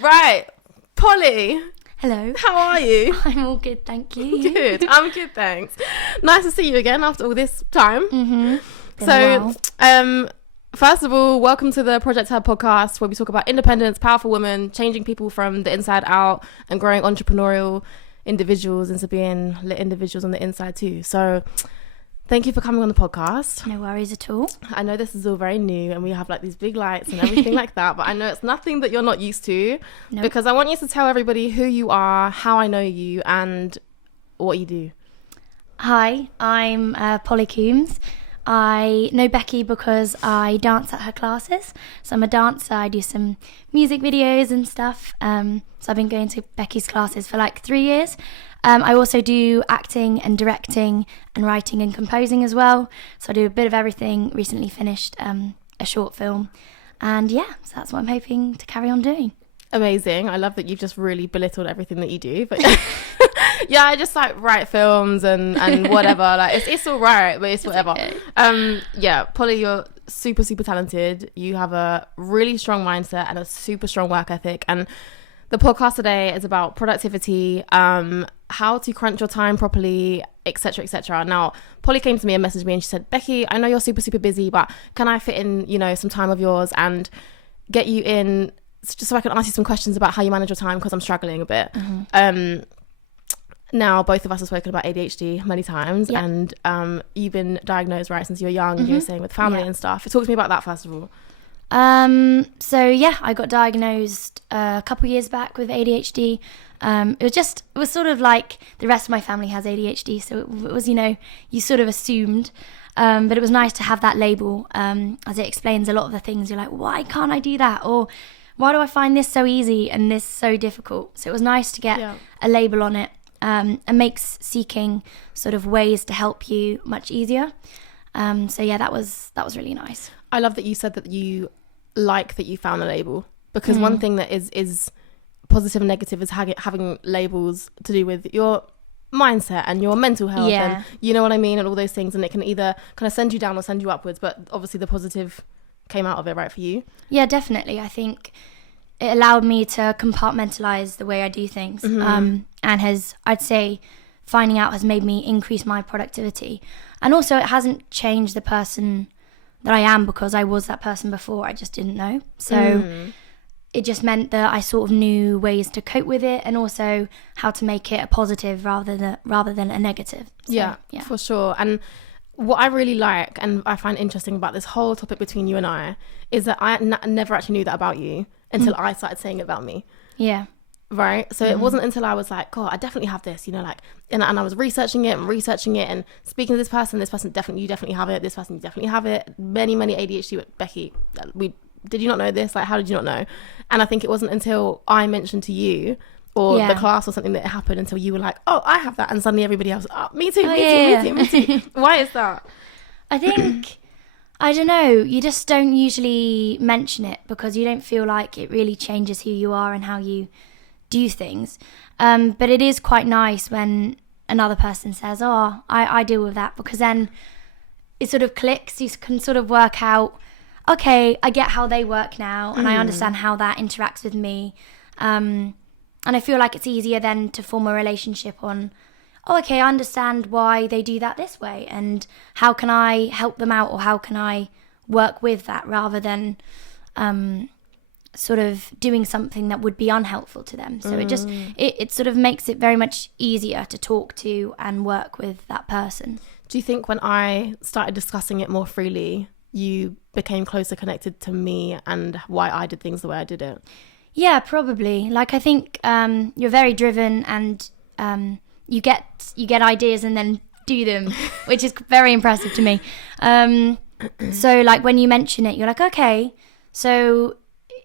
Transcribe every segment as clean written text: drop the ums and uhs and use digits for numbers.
Right, Polly, Hello. how are you? I'm all good, thank you. Good, I'm good, thanks. Nice to see you again after all this time. Been a So, while. first of all, welcome to the Project Her podcast, where we talk about independence, powerful women, changing people from the inside out, and growing entrepreneurial individuals into being lit individuals on the inside too. So, thank you for coming on the podcast. No worries at all. I know this is all very new and we have like these big lights and everything like that, but I know it's nothing that you're not used to. Nope. Because I want you to tell everybody who you are, how I know you, and what you do. Hi, I'm Polly Coombs. I know Beckie because I dance at her classes. So I'm a dancer. I do some music videos and stuff. So I've been going to Beckie's classes for like 3 years. I also do acting and directing and writing and composing as well. So I do a bit of everything. Recently finished a short film. And yeah, so that's what I'm hoping to carry on doing. Amazing. I love that you've just really belittled everything that you do. But yeah, I just like write films and whatever. Like it's all right, but it's whatever. Okay. Yeah, Polly, you're super, super talented. You have a really strong mindset and a super strong work ethic. And the podcast today is about productivity, how to crunch your time properly, etc., etc. Now, Polly came to me and messaged me and she said, Beckie, I know you're super, super busy, but can I fit in, some time of yours and get you in just so I can ask you some questions about how you manage your time, because I'm struggling a bit. Now, both of us have spoken about ADHD many times, Yep. and you've been diagnosed right since you were young, you were saying, with family and stuff. Talk to me about that first of all. So yeah, I got diagnosed a couple years back with ADHD. It was sort of like the rest of my family has ADHD, so it was, you sort of assumed. But it was nice to have that label, as it explains a lot of the things. You're like, why can't I do that? Or why do I find this so easy and this so difficult? So it was nice to get a label on it, and makes seeking sort of ways to help you much easier. So yeah, that was really nice. I love that you said that you like that you found a label, because one thing that is positive and negative is having labels to do with your mindset and your mental health, and you know what I mean, and all those things, and it can either kind of send you down or send you upwards, but obviously the positive came out of it, right, for you? Yeah, definitely. I think it allowed me to compartmentalize the way I do things, and I'd say finding out has made me increase my productivity. And also it hasn't changed the person that I am, because I was that person before, I just didn't know. So it just meant that I sort of knew ways to cope with it, and also how to make it a positive rather than a negative. So, yeah, for sure. And what I really like and I find interesting about this whole topic between you and I is that I never actually knew that about you until I started saying it about me. Yeah. Right. So it wasn't until I was like, God, I definitely have this, and I was researching it and speaking to this person definitely, you definitely have it. This person, you definitely have it. Many ADHD with Beckie. Did you not know this? Like, how did you not know? And I think it wasn't until I mentioned to you or the class or something that it happened until you were like, oh, I have that. And suddenly everybody else, oh, me too. Why is that? I think, I don't know, you just don't usually mention it because you don't feel like it really changes who you are and how you do things. But it is quite nice when another person says, oh, I deal with that, because then it sort of clicks. You can sort of work out, okay, I get how they work now, and I understand how that interacts with me. And I feel like it's easier then to form a relationship on, oh, okay, I understand why they do that this way, and how can I help them out, or how can I work with that, rather than sort of doing something that would be unhelpful to them. So it sort of makes it very much easier to talk to and work with that person. Do you think when I started discussing it more freely, you became closer connected to me and why I did things the way I did it? Yeah, probably. Like, I think you're very driven, and you get ideas and then do them, which is very impressive to me. So like when you mention it, you're like, okay, so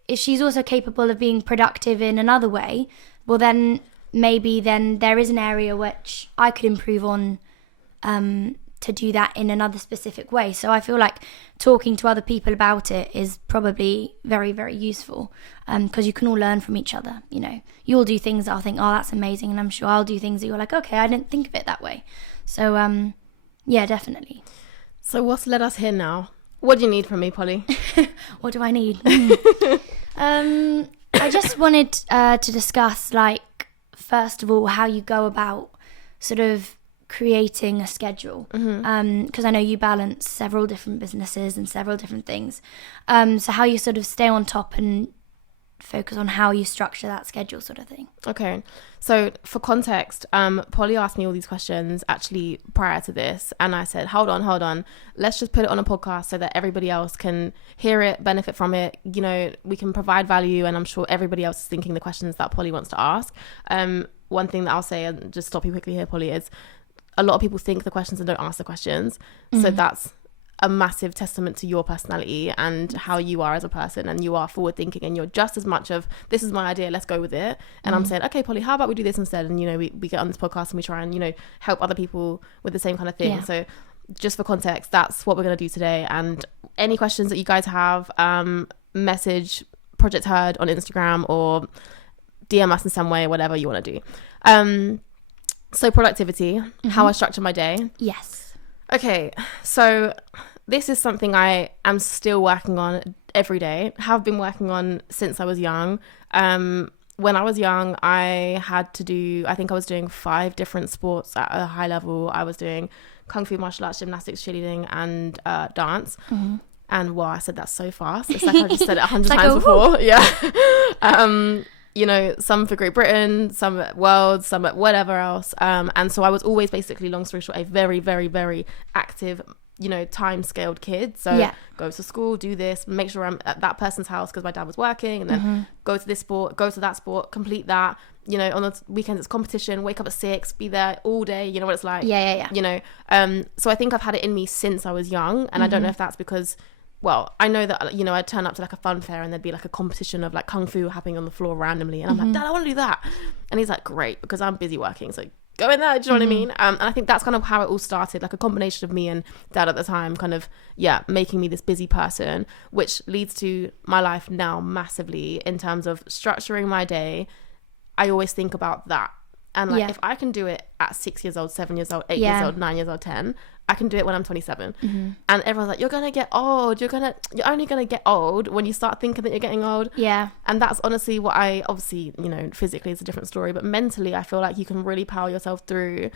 if she's also capable of being productive in another way, well then maybe then there is an area which I could improve on to do that in another specific way. So I feel like talking to other people about it is probably very, very useful, because you can all learn from each other. You'll do things that I'll think, oh, that's amazing, and I'm sure I'll do things that you're like, okay, I didn't think of it that way. So yeah, definitely. So what's led us here now? What do you need from me, Polly? What do I need? I just wanted to discuss, like, first of all, how you go about sort of creating a schedule, because I know you balance several different businesses and several different things, so how you sort of stay on top and focus on how you structure that schedule, sort of thing. Okay, so for context, Polly asked me all these questions actually prior to this, and I said, hold on, let's just put it on a podcast so that everybody else can hear it, benefit from it, you know, we can provide value, and I'm sure everybody else is thinking the questions that Polly wants to ask. One thing that I'll say, and just stop you quickly here, Polly, is a lot of people think the questions and don't ask the questions. So that's a massive testament to your personality and how you are as a person, and you are forward thinking, and you're just as much of, this is my idea, let's go with it. And I'm saying, okay, Polly, how about we do this instead? And, you know, we get on this podcast and we try and, you know, help other people with the same kind of thing. Yeah. So just for context, that's what we're going to do today. And any questions that you guys have, message Project Heard on Instagram or DM us in some way, whatever you want to do. So productivity, how I structure my day. Yes. Okay, so this is something I am still working on every day, have been working on since I was young. When I was young, I was doing 5 different sports at a high level. I was doing Kung Fu, martial arts, gymnastics, cheerleading, and dance. And wow, I said that so fast. It's like I just said it 100 times before. Yeah. You know, some for Great Britain, some at Worlds, some at whatever else. And so I was always basically, long story short, a very, very, very active, you know, time-scaled kid. So go to school, do this, make sure I'm at that person's house because my dad was working, and then go to this sport, go to that sport, complete that. You know, on the weekends it's competition, wake up at 6, be there all day. You know what it's like. Yeah. You know, so I think I've had it in me since I was young. And I don't know if that's because, well, I know that, you know, I'd turn up to like a fun fair and there'd be like a competition of like Kung Fu happening on the floor randomly. And I'm like, Dad, I want to do that. And he's like, great, because I'm busy working. So go in there, do you know what I mean? And I think that's kind of how it all started, like a combination of me and Dad at the time kind of, making me this busy person, which leads to my life now massively in terms of structuring my day. I always think about that. And like, if I can do it at 6 years old, 7 years old, 8 years old, 9 years old, 10, I can do it when I'm 27. And everyone's like, you're going to get old. You're only going to get old when you start thinking that you're getting old. Yeah. And that's honestly what obviously, you know, physically it's a different story, but mentally I feel like you can really power yourself through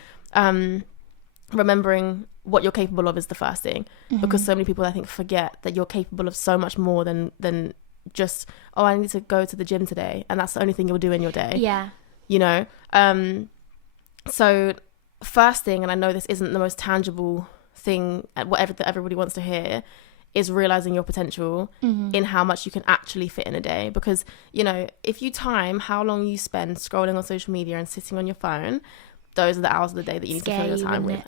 remembering what you're capable of is the first thing. Because so many people, I think, forget that you're capable of so much more than just, oh, I need to go to the gym today. And that's the only thing you'll do in your day. Yeah. You know? So first thing, and I know this isn't the most tangible thing, whatever that everybody wants to hear, is realizing your potential in how much you can actually fit in a day. Because, you know, if you time how long you spend scrolling on social media and sitting on your phone, those are the hours of the day that you need to fill your time with.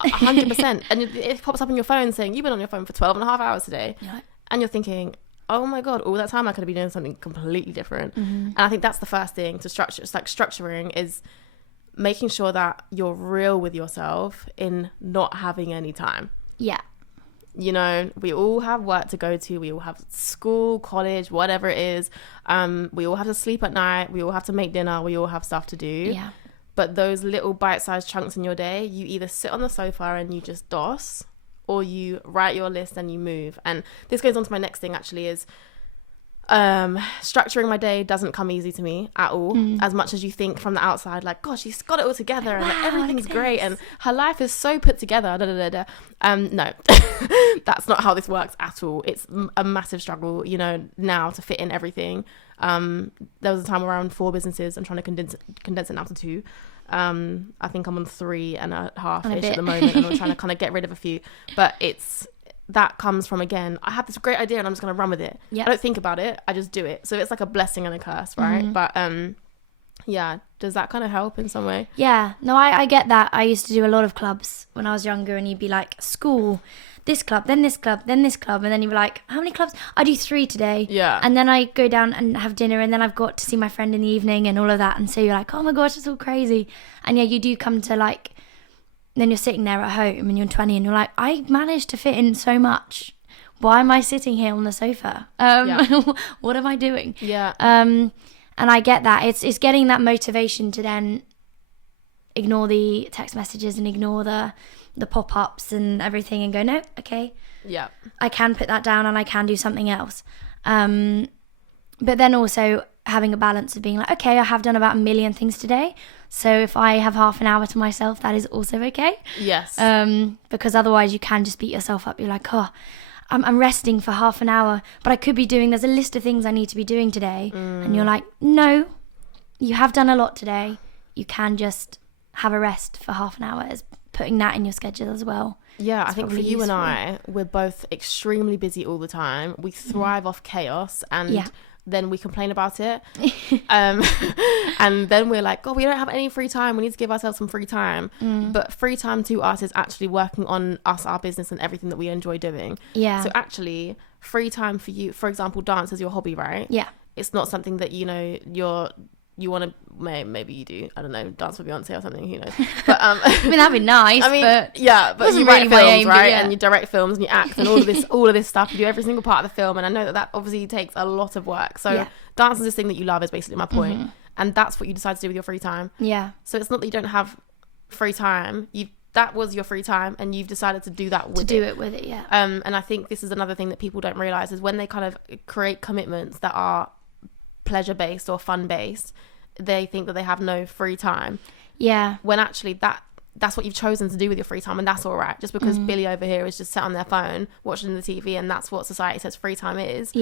100%. And it pops up on your phone saying you've been on your phone for 12 and a half hours today. Yeah. And you're thinking, oh my God, all that time I could have been doing something completely different. And I think that's the first thing to structure. It's like structuring is making sure that you're real with yourself in not having any time. Yeah. You know, we all have work to go to. We all have school, college, whatever it is. We all have to sleep at night. We all have to make dinner. We all have stuff to do. Yeah. But those little bite-sized chunks in your day, you either sit on the sofa and you just DOS, or you write your list and you move. And this goes on to my next thing, actually, is structuring my day doesn't come easy to me at all. As much as you think from the outside, like, gosh, she's got it all together and like, everything's great and her life is so put together. No, that's not how this works at all. It's a massive struggle, you know, now to fit in everything. There was a time around 4 businesses. I'm trying to condense it now to 2. I think I'm on 3.5-ish at the moment, and I'm trying to kind of get rid of a few. But that comes from, again, I have this great idea and I'm just going to run with it. I don't think about it, I just do it. So it's like a blessing and a curse, right? But yeah, does that kind of help in some way? Yeah, no, I get that. I used to do a lot of clubs when I was younger, and you'd be like, school, this club, then this club, then this club, and then you'd be like, how many clubs? I do 3 today. Yeah. And then I go down and have dinner, and then I've got to see my friend in the evening and all of that. And so you're like, oh my gosh, it's all crazy. And yeah, you do come to like, then you're sitting there at home and you're 20 and you're like, I managed to fit in so much. Why am I sitting here on the sofa? What am I doing? Yeah. And I get that. It's getting that motivation to then ignore the text messages and ignore the pop-ups and everything and go, no, okay. Yeah. I can put that down and I can do something else. But then also having a balance of being like, okay, I have done about 1 million things today, so if I have half an hour to myself, that is also okay. Yes. Because otherwise you can just beat yourself up. You're like, oh, I'm resting for half an hour, but I could be doing, there's a list of things I need to be doing today. And you're like, no, you have done a lot today. You can just have a rest for half an hour, as putting that in your schedule as well. Yeah, I think for you useful. and I, we're both extremely busy all the time. We thrive off chaos, and then we complain about it. And then we're like, oh, we don't have any free time. We need to give ourselves some free time. But free time to us is actually working on us, our business, and everything that we enjoy doing. Yeah. So actually, free time for you, for example, dance is your hobby, right? Yeah. It's not something that, you know, you want to, maybe you do, I don't know, dance for Beyonce or something, who knows. But I mean, that'd be nice. I mean, but yeah, but you wasn't write really my films, aim, right? yeah. And you direct films and you act and all of this stuff. You do every single part of the film, and I know that obviously takes a lot of work. So dance is this thing that you love, is basically my point. And that's what you decide to do with your free time. Yeah. So it's not that you don't have free time. That was your free time, and you've decided to do that with it. To do it with it, yeah. And I think this is another thing that people don't realize, is when they kind of create commitments that are pleasure based or fun based, they think that they have no free time. Yeah. When actually that's what you've chosen to do with your free time, and that's all right. Just because Billy over here is just sat on their phone watching the TV, and that's what society says free time is,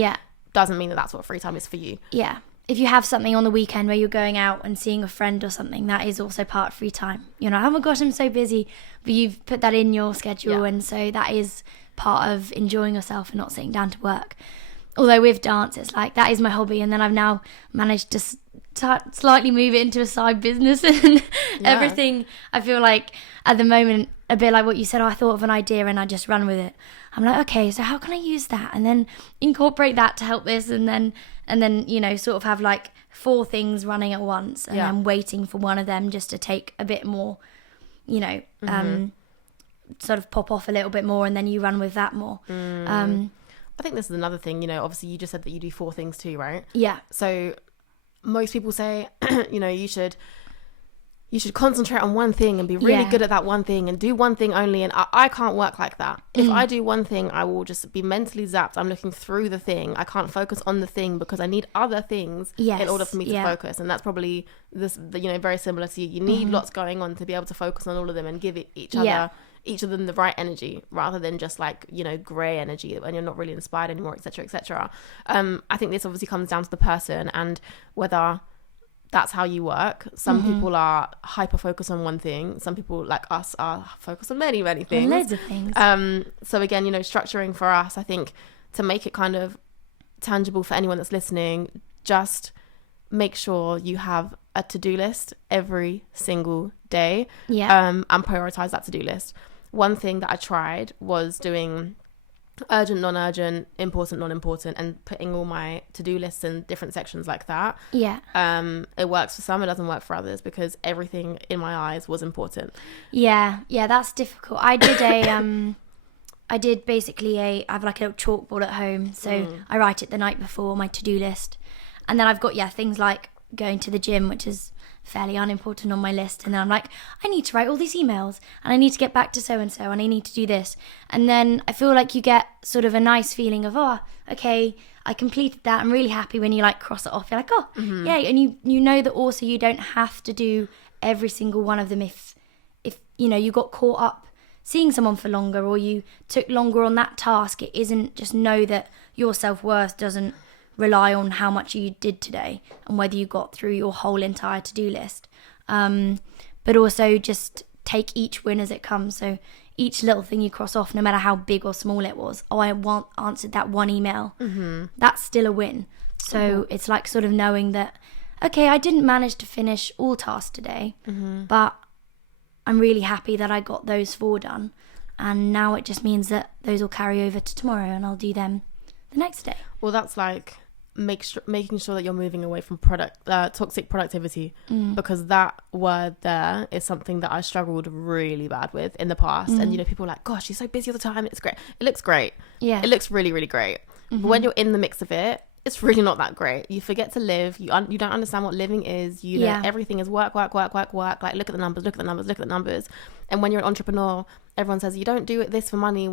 doesn't mean that that's what free time is for you. Yeah. If you have something on the weekend where you're going out and seeing a friend or something, that is also part of free time. You know, oh my gosh, I'm so busy, but you've put that in your schedule, and so that is part of enjoying yourself and not sitting down to work. Although with dance, it's like, that is my hobby, and then I've now managed to slightly move it into a side business and everything. I feel like at the moment, a bit like what you said, I thought of an idea and I just run with it. I'm like, okay, so how can I use that and then incorporate that to help this, and then you know, sort of have like 4 things running at once, and then waiting for one of them just to take a bit more, you know, sort of pop off a little bit more, and then you run with that more. I think this is another thing, you know, obviously you just said that you do 4 things too, right? Yeah. So most people say, you know, you should concentrate on one thing and be really good at that one thing and do one thing only. And I can't work like that. If I do one thing, I will just be mentally zapped. I'm looking through the thing. I can't focus on the thing because I need other things in order for me to focus. And that's probably you know, very similar to you. You need lots going on to be able to focus on all of them and give each of them the right energy, rather than just like, you know, grey energy when you're not really inspired anymore, etc., etc. I think this obviously comes down to the person and whether that's how you work. Some people are hyper focused on one thing. Some people like us are focused on many things. Loads of things. So again, you know, structuring for us, I think, to make it kind of tangible for anyone that's listening, just make sure you have a to-do list every single day. And prioritize that to-do list. One thing that I tried was doing urgent, non-urgent, important, non-important, and putting all my to-do lists in different sections like that. It works for some, it doesn't work for others, because everything in my eyes was important. Yeah, that's difficult. I did basically I have like a little chalkboard at home, so I write it the night before, my to-do list, and then I've got things like going to the gym, which is fairly unimportant on my list, and then I'm like, I need to write all these emails, and I need to get back to so and so, and I need to do this, and then I feel like you get sort of a nice feeling of, oh, okay, I completed that. I'm really happy when you like cross it off. You're like, oh, yay, and you know that also you don't have to do every single one of them if you know you got caught up seeing someone for longer, or you took longer on that task. It isn't, just know that your self-worth doesn't rely on how much you did today and whether you got through your whole entire to-do list, but also just take each win as it comes. So each little thing you cross off, no matter how big or small it was, I answered that one email, that's still a win. So it's like sort of knowing that, okay, I didn't manage to finish all tasks today, but I'm really happy that I got those 4 done, and now it just means that those will carry over to tomorrow and I'll do them the next day. Well, that's like making sure that you're moving away from toxic productivity, because that word there is something that I struggled really bad with in the past. And you know, people are like, gosh, she's so busy all the time. It's great. It looks great. It looks really, really great. But when you're in the mix of it, it's really not that great. You forget to live. You don't understand what living is. You know, everything is work. Like, look at the numbers. And when you're an entrepreneur, everyone says you don't do this for money.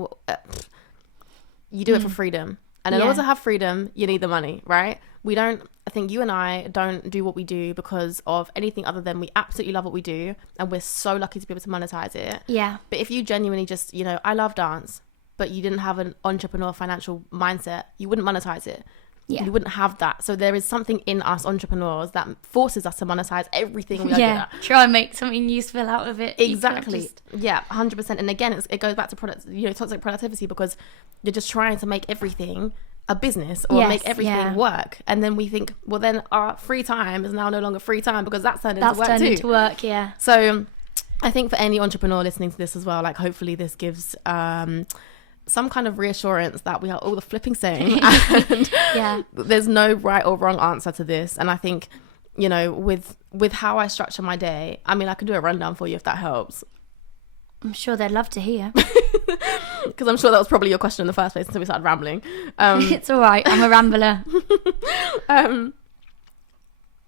You do it for freedom. And in order to have freedom, you need the money, right? I think you and I don't do what we do because of anything other than we absolutely love what we do and we're so lucky to be able to monetize it. Yeah. But if you genuinely just, you know, I love dance, but you didn't have an entrepreneur financial mindset, you wouldn't monetize it. Yeah. You wouldn't have that. So there is something in us entrepreneurs that forces us to monetize everything we are good at. Try and make something useful out of it. Exactly. Yeah, 100%. And again, it goes back to toxic productivity, because you're just trying to make everything a business or make everything work. And then we think, well, then our free time is now no longer free time because that's turned into work too. So I think for any entrepreneur listening to this as well, like hopefully this gives some kind of reassurance that we are all the flipping same and there's no right or wrong answer to this. And I think, you know, with how I structure my day, I mean, I can do a rundown for you if that helps. I'm sure they'd love to hear. Because I'm sure that was probably your question in the first place until we started rambling. It's all right. I'm a rambler.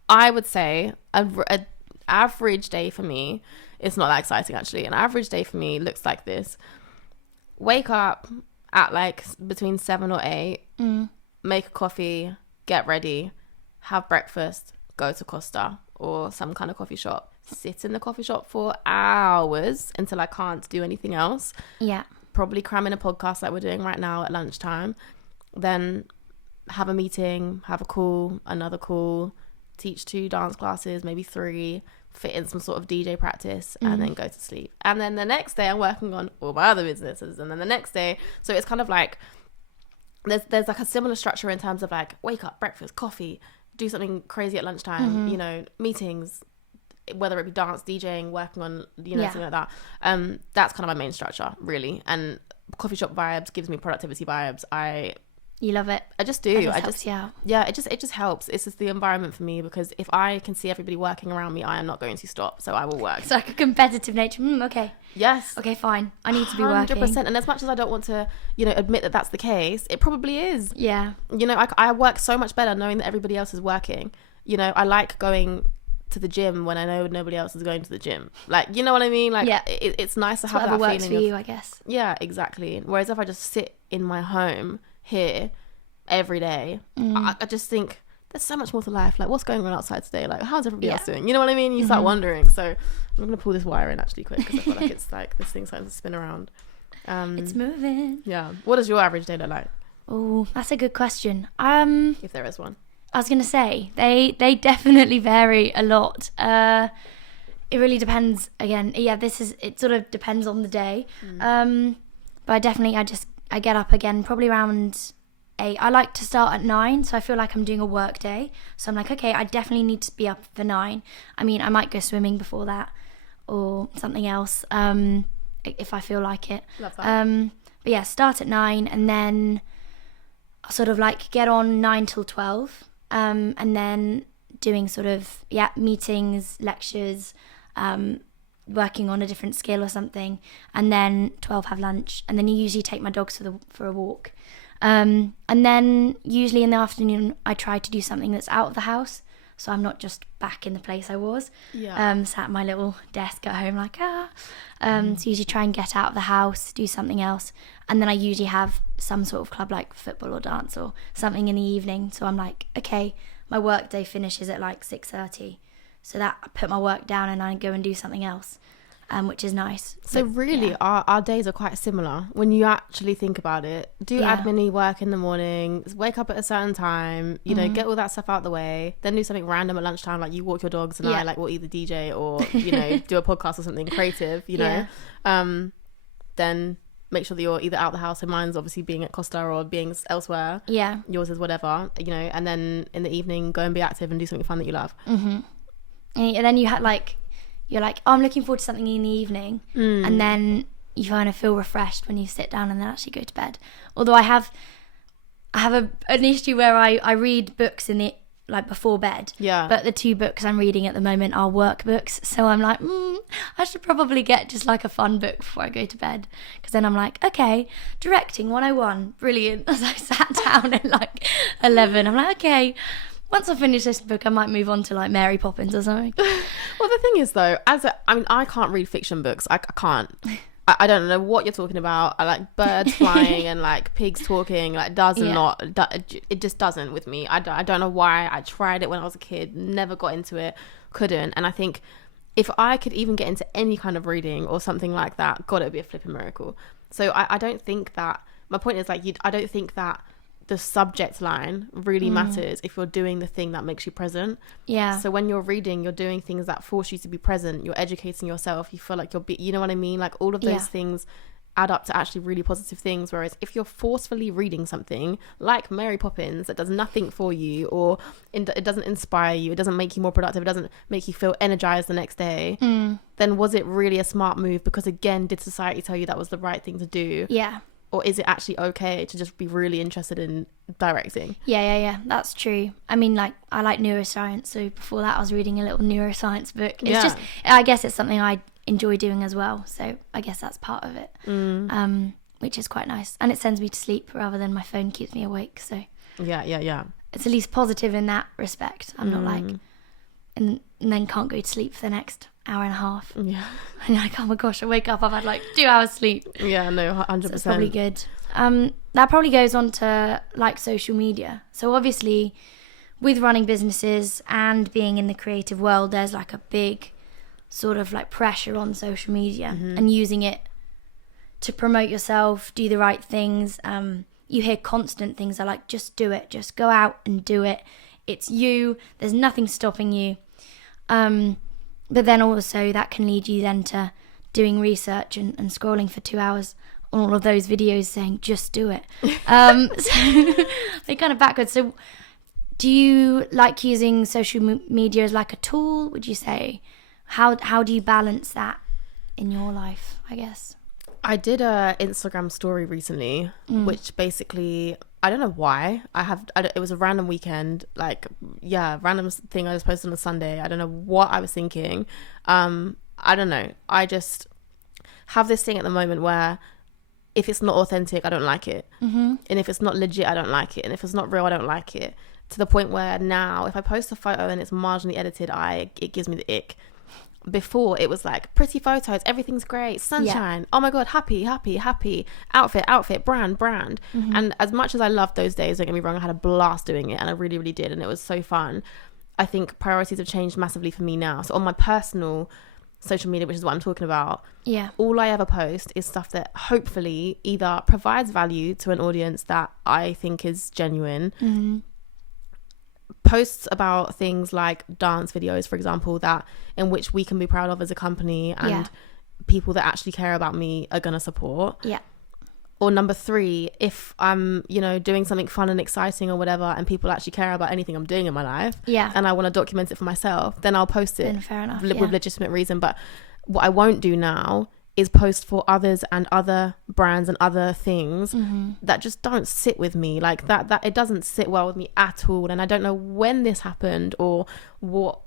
I would say an average day for me, it's not that exciting actually. An average day for me looks like this. Wake up at like between 7 or 8, make a coffee, get ready, have breakfast, go to Costa or some kind of coffee shop, sit in the coffee shop for hours until I can't do anything else. Yeah. Probably cram in a podcast like we're doing right now at lunchtime. Then have a meeting, have a call, another call, teach 2 dance classes, maybe 3, fit in some sort of DJ practice, and then go to sleep. And then the next day I'm working on all my other businesses, and then the next day, so it's kind of like there's like a similar structure in terms of like wake up, breakfast, coffee, do something crazy at lunchtime, you know, meetings, whether it be dance, DJing, working on, you know, something like that. That's kind of my main structure really. And coffee shop vibes gives me productivity vibes. You love it. I just do. It just helps. It's just the environment for me, because if I can see everybody working around me, I am not going to stop. So I will work. It's like a competitive nature. Okay. Yes. Okay, fine. I need to be working. 100%. And as much as I don't want to, you know, admit that that's the case, it probably is. Yeah. You know, I work so much better knowing that everybody else is working. You know, I like going to the gym when I know nobody else is going to the gym. Like, you know what I mean? Like, it's nice to have that feeling. Whatever works for you, I guess. Yeah, exactly. Whereas if I just sit in my home here every day, I just think there's so much more to life. Like, what's going on outside today? Like, how's everybody else doing? You know what I mean? You start wondering. So I'm gonna pull this wire in actually quick, because I feel like it's like this thing's starting to spin around. It's moving. Yeah. What does your average day look like? Oh, that's a good question. If there is one. I was gonna say they definitely vary a lot. It really depends. Again, it sort of depends on the day. But I get up again probably around 8. I like to start at 9, so I feel like I'm doing a work day. So I'm like, okay, I definitely need to be up for 9. I mean, I might go swimming before that or something else, if I feel like it. Love that. But yeah, start at 9, and then I'll sort of like get on 9 till 12, and then doing sort of meetings, lectures, working on a different skill or something, and then 12 have lunch, and then you usually take my dogs for a walk. And then usually in the afternoon I try to do something that's out of the house, so I'm not just back in the place I was. Sat at my little desk at home like so usually try and get out of the house, do something else, and then I usually have some sort of club like football or dance or something in the evening. So I'm like, okay, my work day finishes at like 6:30, so that I put my work down and I go and do something else, which is nice. So really, our days are quite similar when you actually think about it. Do admin work in the morning, wake up at a certain time, you know, get all that stuff out the way, then do something random at lunchtime, like you walk your dogs, and I like will either DJ or, you know, do a podcast or something creative, you know. Then make sure that you're either out the house, and mine's obviously being at Costa or being elsewhere. Yours is whatever, you know, and then in the evening go and be active and do something fun that you love. And then you had like, you're like, oh, I'm looking forward to something in the evening, and then you kind of feel refreshed when you sit down and then actually go to bed. Although I have an issue where I read books in the like before bed, but the 2 books I'm reading at the moment are work books, so I'm like, I should probably get just like a fun book before I go to bed, because then I'm like, okay, directing 101, brilliant. As I sat down at like 11, I'm like, okay, once I finish this book, I might move on to like Mary Poppins or something. Well, the thing is though, I can't read fiction books. I can't. I don't know what you're talking about. I like birds flying and like pigs talking. Like it just doesn't with me. I don't know why. I tried it when I was a kid, never got into it, couldn't. And I think if I could even get into any kind of reading or something like that, God, it would be a flipping miracle. So I don't think that, my point is like, I don't think that the subject line really matters if you're doing the thing that makes you present. Yeah. So when you're reading, you're doing things that force you to be present. You're educating yourself. You feel like you know what I mean? Like all of those things add up to actually really positive things. Whereas if you're forcefully reading something like Mary Poppins that does nothing for you, or it doesn't inspire you, it doesn't make you more productive, it doesn't make you feel energized the next day, then was it really a smart move? Because again, did society tell you that was the right thing to do? Yeah. Or is it actually okay to just be really interested in directing? Yeah. That's true. I mean, like, I like neuroscience, so before that I was reading a little neuroscience book. It's just, I guess it's something I enjoy doing as well, so I guess that's part of it, which is quite nice. And it sends me to sleep rather than my phone keeps me awake, so... Yeah. It's at least positive in that respect. I'm not like... And then can't go to sleep for the next hour and a half. Yeah. And you're like, oh my gosh, I wake up, I've had like 2 hours sleep. Yeah, no, 100%. So it's probably good. That probably goes on to like social media. So obviously with running businesses and being in the creative world, there's like a big sort of like pressure on social media and using it to promote yourself, do the right things. You hear constant things are like, just do it, just go out and do it. It's you, there's nothing stopping you. But then also that can lead you then to doing research and scrolling for 2 hours on all of those videos saying, just do it. So they're kind of backwards. So do you like using social media as like a tool, would you say? How do you balance that in your life, I guess? I did a Instagram story recently, which basically, I don't know why. It was a random weekend, random thing I just posted on a Sunday. I don't know what I was thinking. I don't know. I just have this thing at the moment where if it's not authentic, I don't like it. And if it's not legit, I don't like it. And if it's not real, I don't like it. To the point where now, if I post a photo and it's marginally edited, it gives me the ick. Before it was like pretty photos, everything's great, sunshine, oh my god, happy, outfit, brand. And as much as I loved those days, don't get me wrong, I had a blast doing it, and I really, really did, and it was so fun. I think priorities have changed massively for me now. So on my personal social media, which is what I'm talking about, all I ever post is stuff that hopefully either provides value to an audience that I think is genuine, posts about things like dance videos, for example, that in which we can be proud of as a company, and people that actually care about me are gonna support. Or number 3, if I'm doing something fun and exciting or whatever, and people actually care about anything I'm doing in my life, and I want to document it for myself, then I'll post it. Then fair enough, with legitimate reason. But what I won't do now is post for others and other brands and other things that just don't sit with me. Like that it doesn't sit well with me at all. And I don't know when this happened or what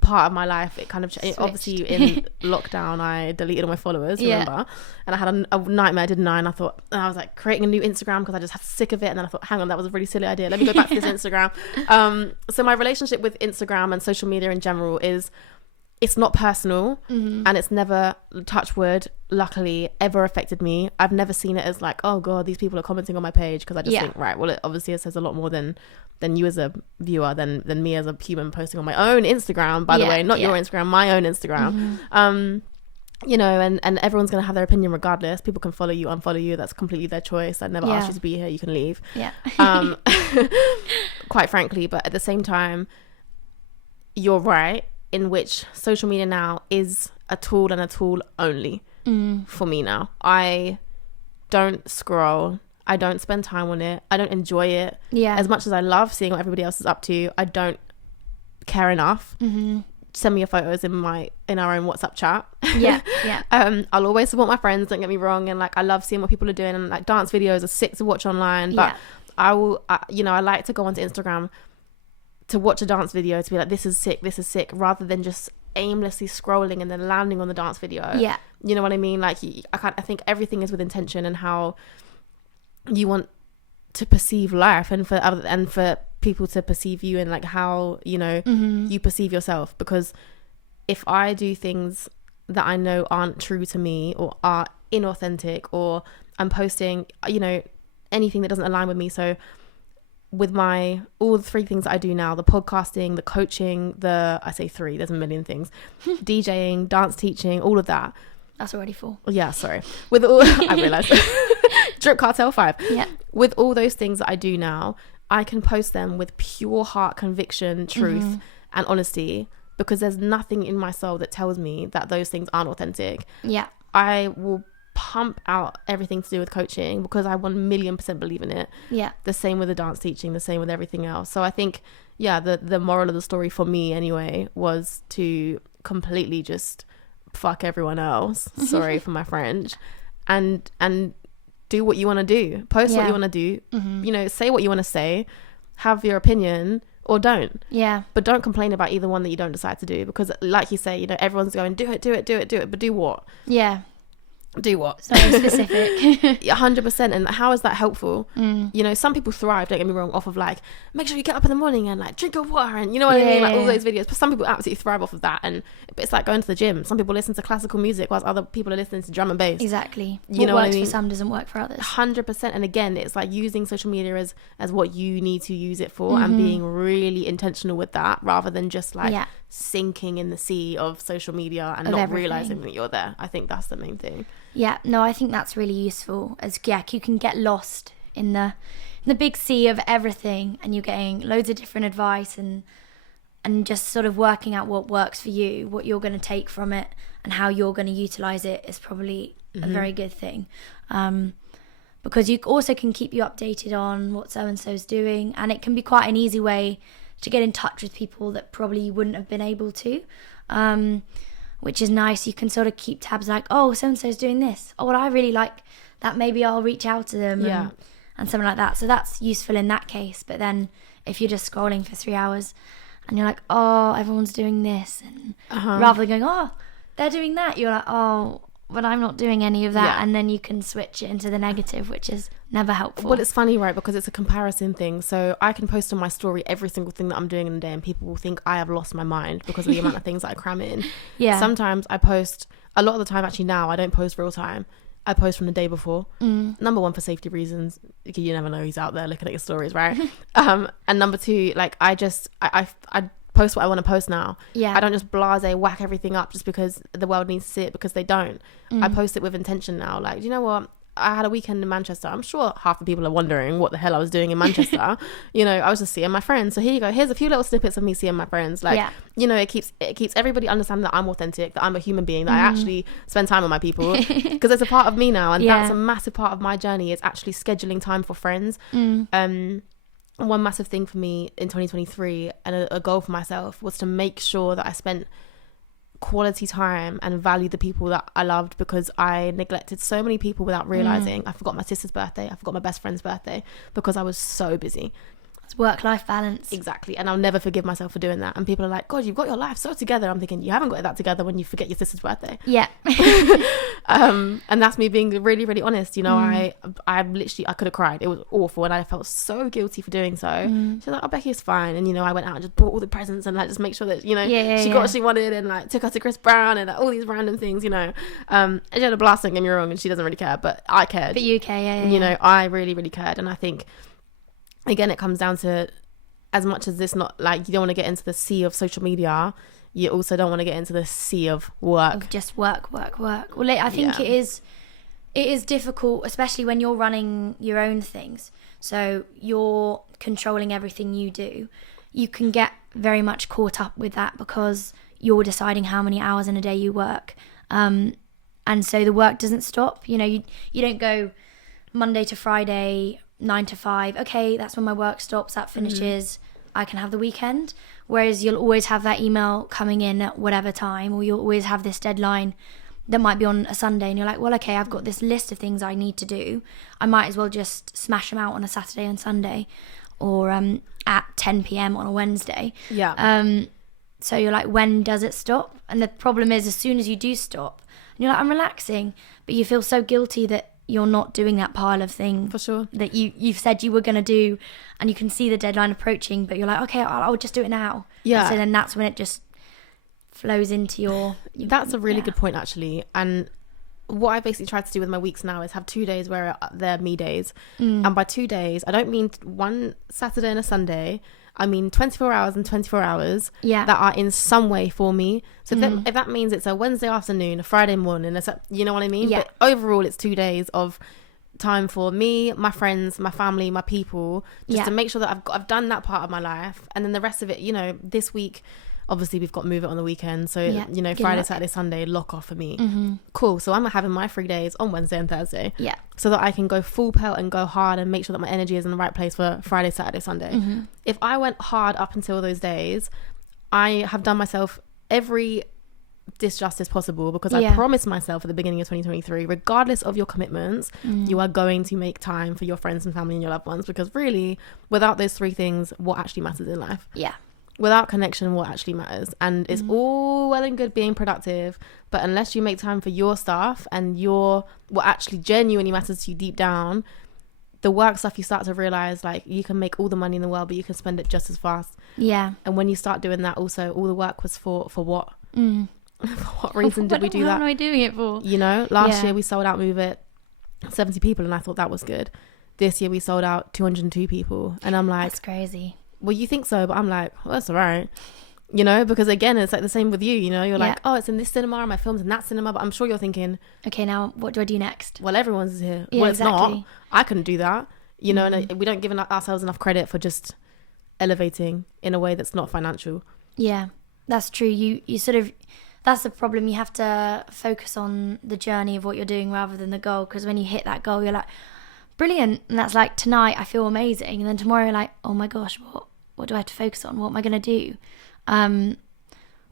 part of my life it kind of obviously in lockdown I deleted all my followers, remember, and I had a nightmare, didn't I? And I was like creating a new Instagram because I just had sick of it, and then I thought, hang on, that was a really silly idea, let me go back to this Instagram. So my relationship with Instagram and social media in general is, it's not personal, and it's never, touch wood, luckily, ever affected me. I've never seen it as like, oh god, these people are commenting on my page, because I just think, right, well, it obviously says a lot more than you as a viewer, than me as a human posting on my own Instagram, by the way, not your Instagram, my own Instagram. And everyone's gonna have their opinion regardless. People can follow you, unfollow you, that's completely their choice. I never asked you to be here, you can leave. Quite frankly. But at the same time, you're right, in which social media now is a tool, and a tool only for me now. I don't scroll, I don't spend time on it, I don't enjoy it as much as I love seeing what everybody else is up to. I don't care enough. Send me your photos in our own WhatsApp chat. I'll always support my friends, don't get me wrong, and like I love seeing what people are doing, and like dance videos are sick to watch online, but I like to go onto Instagram to watch a dance video, to be like, this is sick, rather than just aimlessly scrolling and then landing on the dance video. You know what I mean? Like I think everything is with intention, and how you want to perceive life, and for people to perceive you, and like how you perceive yourself. Because if I do things that I know aren't true to me, or are inauthentic, or I'm posting, you know, anything that doesn't align with me. So with all the 3 things that I do now, the podcasting, the coaching, I say 3, there's a million things, DJing, dance teaching, all of that. That's already 4. Yeah, sorry. With all, I realized. Drip Cartel 5. Yeah. With all those things that I do now, I can post them with pure heart conviction, truth, and honesty, because there's nothing in my soul that tells me that those things aren't authentic. Yeah. I will pump out everything to do with coaching because I 1,000,000% believe in it. Yeah. The same with the dance teaching, the same with everything else. So I think, yeah, the moral of the story for me anyway was to completely just fuck everyone else. Sorry for my French. And do what you want to do. Post what you want to do. You know, say what you want to say. Have your opinion or don't. Yeah. But don't complain about either one that you don't decide to do, because like you say, you know, everyone's going, do it. But do what? Yeah. Do what? It's not very specific. 100%. And how is that helpful? You know, some people thrive, don't get me wrong, off of like, make sure you get up in the morning and like drink your water, and you know what I mean, like all those videos. But some people absolutely thrive off of that, and it's like going to the gym. Some people listen to classical music whilst other people are listening to drum and bass. Exactly. You know what what works I mean? for some doesn't work for others. 100%. And again, it's like using social media as what you need to use it for, and being really intentional with that, rather than just like sinking in the sea of social media and not realizing that you're there. I think that's the main thing. Yeah, no, I think that's really useful. As you can get lost in the big sea of everything, and you're getting loads of different advice, and just sort of working out what works for you, what you're going to take from it, and how you're going to utilize it is probably a very good thing. Because you also can keep you updated on what so and so's doing, and it can be quite an easy way to get in touch with people that probably you wouldn't have been able to. Which is nice. You can sort of keep tabs like, oh, so-and-so's doing this. Oh, well, I really like that. Maybe I'll reach out to them and something like that. So that's useful in that case. But then if you're just scrolling for 3 hours and you're like, oh, everyone's doing this, and rather than going, oh, they're doing that, you're like, oh, but I'm not doing any of that. And then you can switch it into the negative, which is never helpful. Well, it's funny, right? Because it's a comparison thing. So I can post on my story every single thing that I'm doing in the day, and people will think I have lost my mind because of the amount of things that I cram in. Yeah. Sometimes I post, a lot of the time actually now, I don't post real time. I post from the day before. Number 1, for safety reasons. You never know who's out there looking at your stories, right? And number 2, like I post what I want to post now. Yeah. I don't just whack everything up just because the world needs to see it, because they don't. I post it with intention now. Like, do you know what? I had a weekend in Manchester. I'm sure half the people are wondering what the hell I was doing in Manchester. You know, I was just seeing my friends. So here you go. Here's a few little snippets of me seeing my friends. Like, you know, it keeps everybody understanding that I'm authentic, that I'm a human being, that I actually spend time with my people, because it's a part of me now. And that's a massive part of my journey, is actually scheduling time for friends. One massive thing for me in 2023, and a goal for myself, was to make sure that I spent quality time and valued the people that I loved, because I neglected so many people without realizing. I forgot my sister's birthday, I forgot my best friend's birthday, because I was so busy. It's work-life balance. Exactly. And I'll never forgive myself for doing that. And people are like, God, you've got your life so together. I'm thinking, you haven't got that together when you forget your sister's birthday. Yeah. And that's me being really, really honest. You know, I literally, I could have cried. It was awful, and I felt so guilty for doing so. She's like, oh, Becky, it's fine. And, you know, I went out and just bought all the presents and like just make sure that, you know, she got what she wanted, and like took her to Chris Brown and like, all these random things, you know. She had a blast, don't get me wrong, and she doesn't really care, but I cared. But you care, You know, I really, really cared. And I think, again, it comes down to, as much as this, not like, you don't want to get into the sea of social media, you also don't want to get into the sea of work. Of just work. Well, I think it is difficult, especially when you're running your own things. So you're controlling everything you do. You can get very much caught up with that, because you're deciding how many hours in a day you work. And so the work doesn't stop. You know, you don't go Monday to Friday, 9 to 5, okay, that's when my work stops, that finishes, I can have the weekend. Whereas you'll always have that email coming in at whatever time, or you'll always have this deadline that might be on a Sunday, and you're like, well, okay, I've got this list of things I need to do, I might as well just smash them out on a Saturday and Sunday, or at 10 p.m. on a Wednesday. So you're like, when does it stop? And the problem is, as soon as you do stop, and you're like, I'm relaxing, but you feel so guilty that you're not doing that pile of things for sure that you've said you were going to do, and you can see the deadline approaching, but you're like, okay, I'll just do it now. And so then that's when it just flows into your that's a really good point, actually. And what I basically try to do with my weeks now is have 2 days where they're me days. And by 2 days, I don't mean one Saturday and a Sunday. I mean 24 hours and 24 hours that are in some way for me. So if that means it's a Wednesday afternoon, a Friday morning, you know what I mean? Yeah. But overall, it's 2 days of time for me, my friends, my family, my people, just to make sure that I've done that part of my life. And then the rest of it, you know, this week, obviously we've got Move It on the weekend, so you know, Friday, Saturday, Sunday, lock off for me. Cool. So I'm having my 3 days on Wednesday and Thursday, so that I can go full pelt and go hard and make sure that my energy is in the right place for Friday, Saturday, Sunday. If I went hard up until those days, I have done myself every disjustice possible, because I promised myself at the beginning of 2023, regardless of your commitments, you are going to make time for your friends and family and your loved ones, because really, without those 3 things, what actually matters in life? Without connection, what actually matters? And it's all well and good being productive, but unless you make time for your stuff and what actually genuinely matters to you deep down, the work stuff, you start to realize, like, you can make all the money in the world, but you can spend it just as fast. And when you start doing that, also all the work was for what? For what reason did we do that? What am I doing it for? You know, last year we sold out Move It 70 people, and I thought that was good. This year we sold out 202 people, and I'm like, that's crazy. Well, you think so, but I'm like, well, that's all right. You know, because again, it's like the same with you, you know, you're like, oh, it's in this cinema and my film's in that cinema, but I'm sure you're thinking, okay, now what do I do next? Well, everyone's here. Yeah, well, it's exactly. not. I couldn't do that, you know, and we don't give ourselves enough credit for just elevating in a way that's not financial. Yeah, that's true. You sort of, that's the problem. You have to focus on the journey of what you're doing rather than the goal, because when you hit that goal, you're like, brilliant, and that's like, tonight I feel amazing, and then tomorrow you're like, oh my gosh, what do I have to focus on? What am I going to do?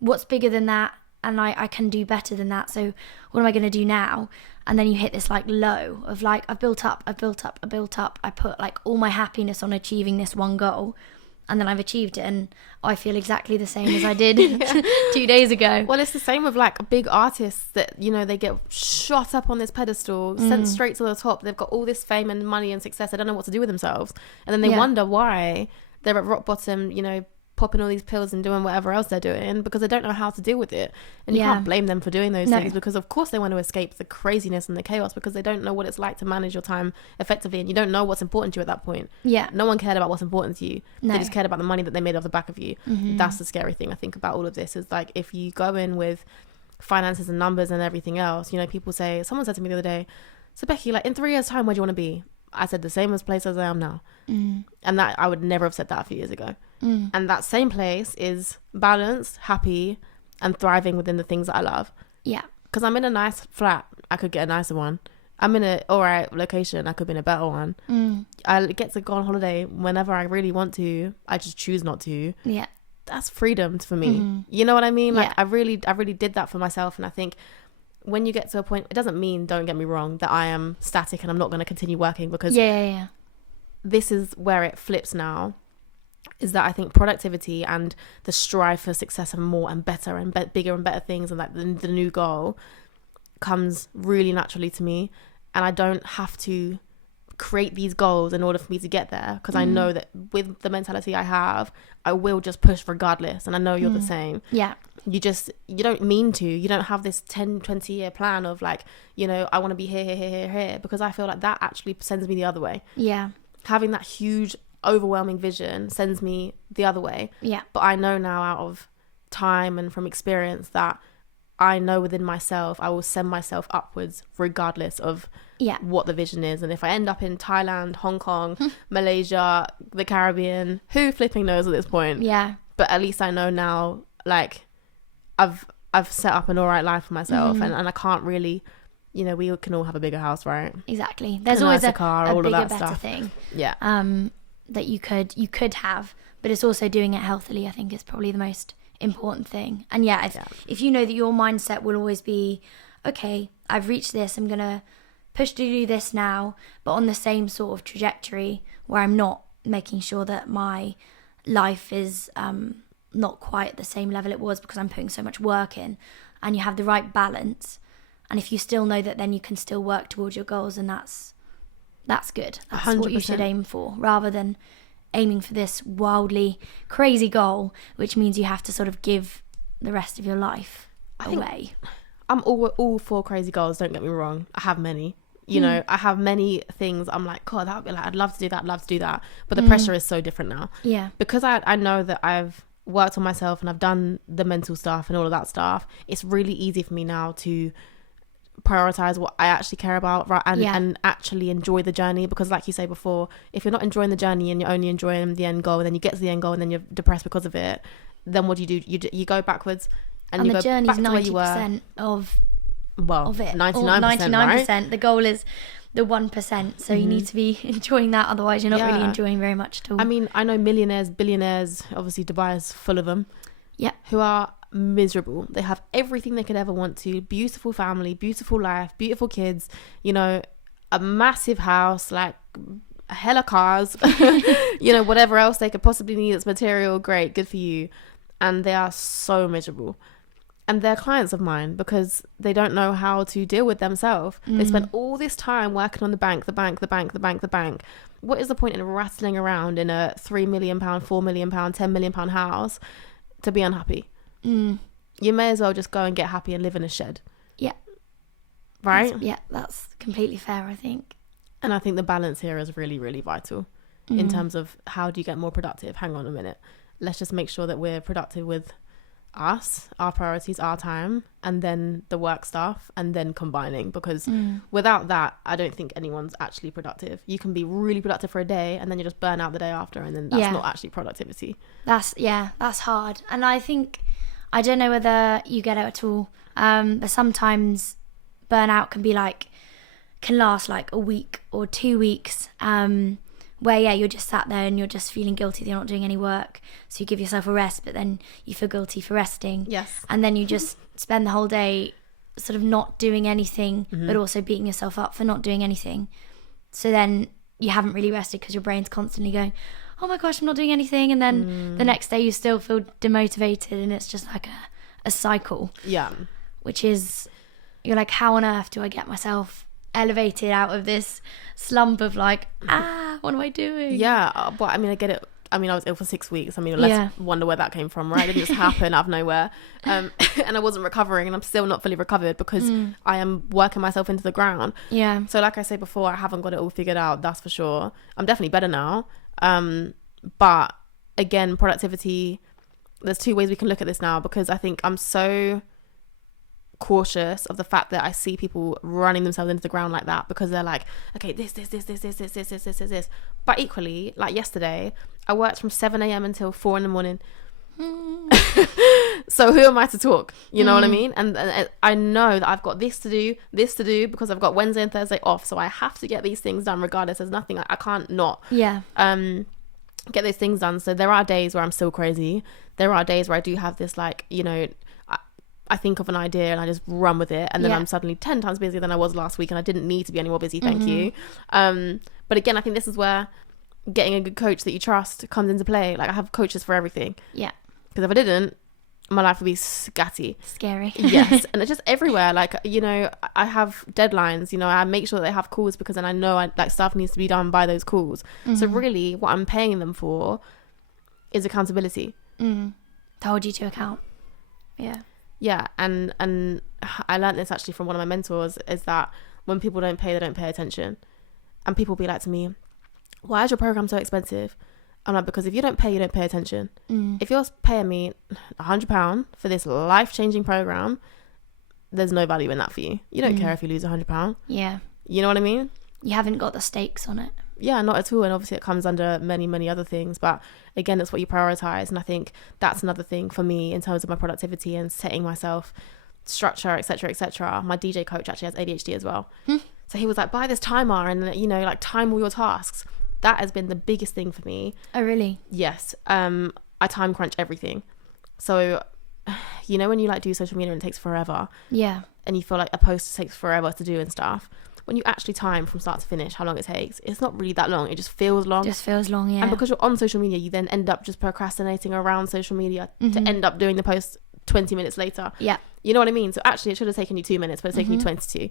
What's bigger than that? And I can do better than that. So what am I going to do now? And then you hit this like low of like, I've built up. I put like all my happiness on achieving this one goal, and then I've achieved it, and I feel exactly the same as I did 2 days ago. Well, it's the same with like big artists that, you know, they get shot up on this pedestal, sent straight to the top. They've got all this fame and money and success. They don't know what to do with themselves. And then they wonder why they're at rock bottom, you know, popping all these pills and doing whatever else they're doing, because they don't know how to deal with it. And you can't blame them for doing those things, because of course they want to escape the craziness and the chaos, because they don't know what it's like to manage your time effectively, and you don't know what's important to you at that point. No one cared about what's important to you. They just cared about the money that they made off the back of you. That's the scary thing I think about all of this, is like, if you go in with finances and numbers and everything else, you know, people say, someone said to me the other day, so Becky, like, in 3 years time, where do you want to be? I said, the same place as I am now. And that I would never have said that a few years ago. And that same place is balanced, happy, and thriving within the things that I love. Because I'm in a nice flat, I could get a nicer one. I'm in a alright location, I could be in a better one. I get to go on holiday whenever I really want to. I just choose not to. That's freedom for me. You know what I mean? Like, I really did that for myself. And I think when you get to a point, it doesn't mean, don't get me wrong, that I am static and I'm not going to continue working, because this is where it flips now, is that I think productivity and the strive for success and more and better and bigger and better things, and like the new goal comes really naturally to me, and I don't have to create these goals in order for me to get there, because I know that with the mentality I have, I will just push regardless. And I know you're the same. You don't mean to, you don't have this 10-20 year plan of like, you know, I want to be here, because I feel like that actually sends me the other way. Having that huge overwhelming vision sends me the other way. But I know now, out of time and from experience, that I know within myself I will send myself upwards regardless of what the vision is. And if I end up in Thailand, Hong Kong, Malaysia, the Caribbean, who flipping knows at this point? But at least I know now, like, I've set up an alright life for myself, and I can't really, you know, we can all have a bigger house, right? Exactly. There's always a car, all bigger, of that better stuff. thing. That you could have, but it's also doing it healthily, I think, is probably the most important thing. And if you know that your mindset will always be, okay, I've reached this, I'm gonna push to do this now, but on the same sort of trajectory where I'm not making sure that my life is not quite at the same level it was because I'm putting so much work in, and you have the right balance, and if you still know that, then you can still work towards your goals, and that's good. That's 100%. What you should aim for, rather than aiming for this wildly crazy goal, which means you have to sort of give the rest of your life away. I'm all for crazy goals, don't get me wrong. I have many. You know, I have many things I'm like, God, that would be like, I'd love to do that. But the pressure is so different now. Yeah. Because I know that I've worked on myself and I've done the mental stuff and all of that stuff. It's really easy for me now to prioritize what I actually care about, right? And actually enjoy the journey. Because like you say before, if you're not enjoying the journey and you're only enjoying the end goal, and then you get to the end goal and then you're depressed because of it, then what do? You go backwards and you the go journey's back to where you 90% were. of it. 99%, 99%. right? The goal is the 1%. So you need to be enjoying that. Otherwise, you're not really enjoying very much at all. I mean, I know millionaires, billionaires, obviously Dubai is full of them. Yeah. Who are miserable. They have everything they could ever want to. Beautiful family, beautiful life, beautiful kids, you know, a massive house, like hella cars, you know, whatever else they could possibly need that's material, great, good for you. And they are so miserable. And they're clients of mine because they don't know how to deal with themselves. They spend all this time working on the bank. What is the point in rattling around in a £3 million, £4 million, £10 million house to be unhappy? You may as well just go and get happy and live in a shed. Yeah. Right? That's completely fair, I think. And I think the balance here is really, really vital in terms of how do you get more productive? Hang on a minute. Let's just make sure that we're productive with us, our priorities, our time, and then the work stuff, and then combining, because without that, I don't think anyone's actually productive. You can be really productive for a day and then you just burn out the day after, and then that's not actually productivity. That's hard. And I think, I don't know whether you get it at all, but sometimes burnout can last like a week or 2 weeks, where you're just sat there and you're just feeling guilty that you're not doing any work, so you give yourself a rest, but then you feel guilty for resting, and then you just spend the whole day sort of not doing anything, but also beating yourself up for not doing anything. So then you haven't really rested because your brain's constantly going, oh my gosh, I'm not doing anything, and then the next day you still feel demotivated, and it's just like a cycle, which is, you're like, how on earth do I get myself elevated out of this slump of like, what am I doing? But I mean, I get it. I mean, I was ill for 6 weeks. I mean, let's wonder where that came from, right? It didn't just happen out of nowhere, and I wasn't recovering, and I'm still not fully recovered because I am working myself into the ground. So like I say before, I haven't got it all figured out, that's for sure. I'm definitely better now, but again, productivity, there's 2 ways we can look at this now, because I think I'm so cautious of the fact that I see people running themselves into the ground like that, because they're like, okay, this, but equally, like yesterday, I worked from 7 a.m. until 4 a.m. So who am I to talk? You know what I mean? And I know that I've got this to do because I've got Wednesday and Thursday off, so I have to get these things done regardless. There's nothing I can't not get those things done. So there are days where I'm still crazy. There are days where I do have this, like, you know, I think of an idea and I just run with it, and then I'm suddenly 10 times busier than I was last week, and I didn't need to be any more busy, thank you. But again, I think this is where getting a good coach that you trust comes into play. Like, I have coaches for everything. Because if I didn't, my life would be scary. Yes. And it's just everywhere. Like, you know, I have deadlines, you know, I make sure that they have calls, because then I know like stuff needs to be done by those calls. So really what I'm paying them for is accountability. To hold you to account. Yeah, and I learned this actually from one of my mentors, is that when people don't pay, they don't pay attention. And people be like to me, why is your program so expensive? I'm like, because if you don't pay, you don't pay attention. If you're paying me £100 for this life-changing program, there's no value in that for you. You don't care if you lose £100. You know what I mean? You haven't got the stakes on it. Yeah, not at all. And obviously it comes under many, many other things. But again, it's what you prioritize. And I think that's another thing for me in terms of my productivity and setting myself structure, etc., etc. My DJ coach actually has ADHD as well. So he was like, buy this timer and, you know, like, time all your tasks. That has been the biggest thing for me. Oh, really? Yes. I time crunch everything. So, you know, when you like do social media and it takes forever. And you feel like a post takes forever to do and stuff. When you actually time from start to finish how long it takes, it's not really that long. It just feels long. And because you're on social media, you then end up just procrastinating around social media to end up doing the post 20 minutes later. You know what I mean? So actually it should have taken you 2 minutes, but it's taken you 22.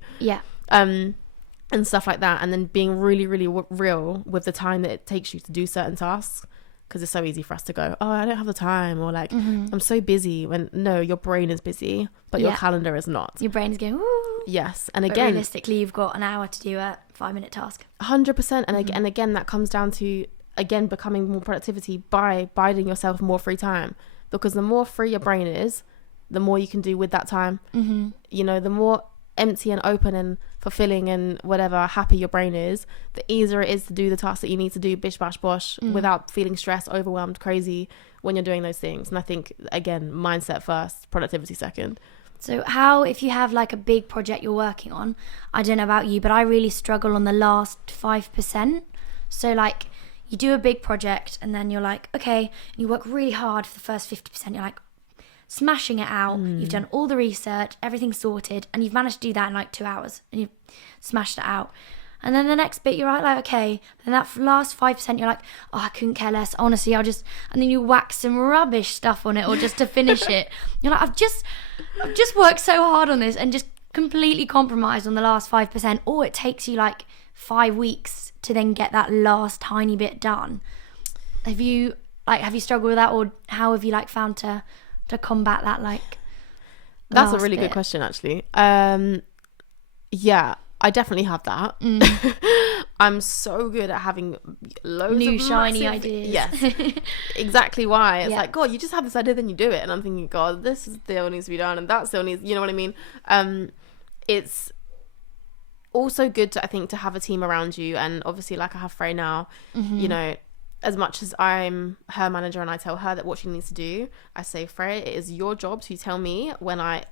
And stuff like that. And then being really, really real with the time that it takes you to do certain tasks. because it's so easy for us to go, oh, I don't have the time, or like, I'm so busy, when no, your brain is busy, but your calendar is not. Your brain is going, ooh. Yes. And But again, realistically, you've got an hour to do a 5-minute task. 100%. And again, that comes down to, again, becoming more productivity by biding yourself more free time, because the more free your brain is, the more you can do with that time. You know, the more empty and open and fulfilling and whatever happy your brain is, the easier it is to do the tasks that you need to do, bish bash bosh, without feeling stressed, overwhelmed, crazy when you're doing those things. And I think, again, mindset first, productivity second. So how, if you have like a big project you're working on, I don't know about you, but I really struggle on the last 5%. So like, you do a big project and then you're like, okay, and you work really hard for the first 50%. You're like smashing it out. You've done all the research, everything's sorted, and you've managed to do that in like 2 hours and you've smashed it out. And then the next bit, you're like, okay. Then that last 5%, you're like, oh, I couldn't care less. Honestly, and then you whack some rubbish stuff on it, or just to finish it. You're like, I've just worked so hard on this and just completely compromised on the last 5%. Or it takes you like 5 weeks to then get that last tiny bit done. Have you struggled with that, or how have you like found to combat that? Like, that's a really good question, actually. Yeah, I definitely have that. I'm so good at having loads new of shiny ideas. Yes, exactly why. It's like, God, you just have this idea, then you do it. And I'm thinking, God, this still needs to be done, and that still needs, you know what I mean? It's also good to, I think, to have a team around you. And obviously, like I have Frey now, you know, as much as I'm her manager and I tell her that what she needs to do, I say, Frey, it is your job to tell me when I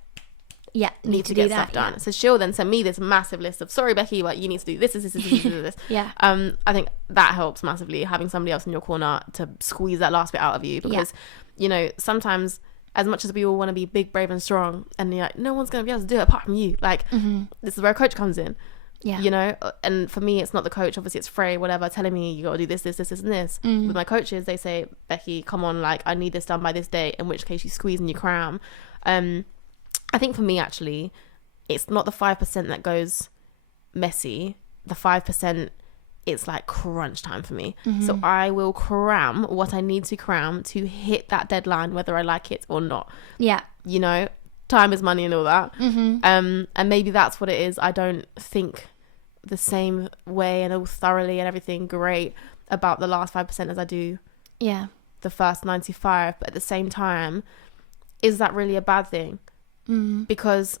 need to get stuff done. So she'll then send me this massive list of, sorry, Becky, but you need to do this. Yeah. I think that helps massively, having somebody else in your corner to squeeze that last bit out of you, because you know, sometimes, as much as we all want to be big, brave and strong, and you're like, no one's going to be able to do it apart from you, like this is where a coach comes in. You know, and for me, it's not the coach, obviously it's Frey, whatever, telling me you got to do this and this. With my coaches, they say, Becky, come on, like, I need this done by this date, in which case you squeeze and you cram. I think for me, actually, it's not the 5% that goes messy. The 5%, it's like crunch time for me. So I will cram what I need to cram to hit that deadline, whether I like it or not. Yeah. You know, time is money and all that. And maybe that's what it is. I don't think the same way and all thoroughly and everything great about the last 5% as I do the first 95. But at the same time, is that really a bad thing? Because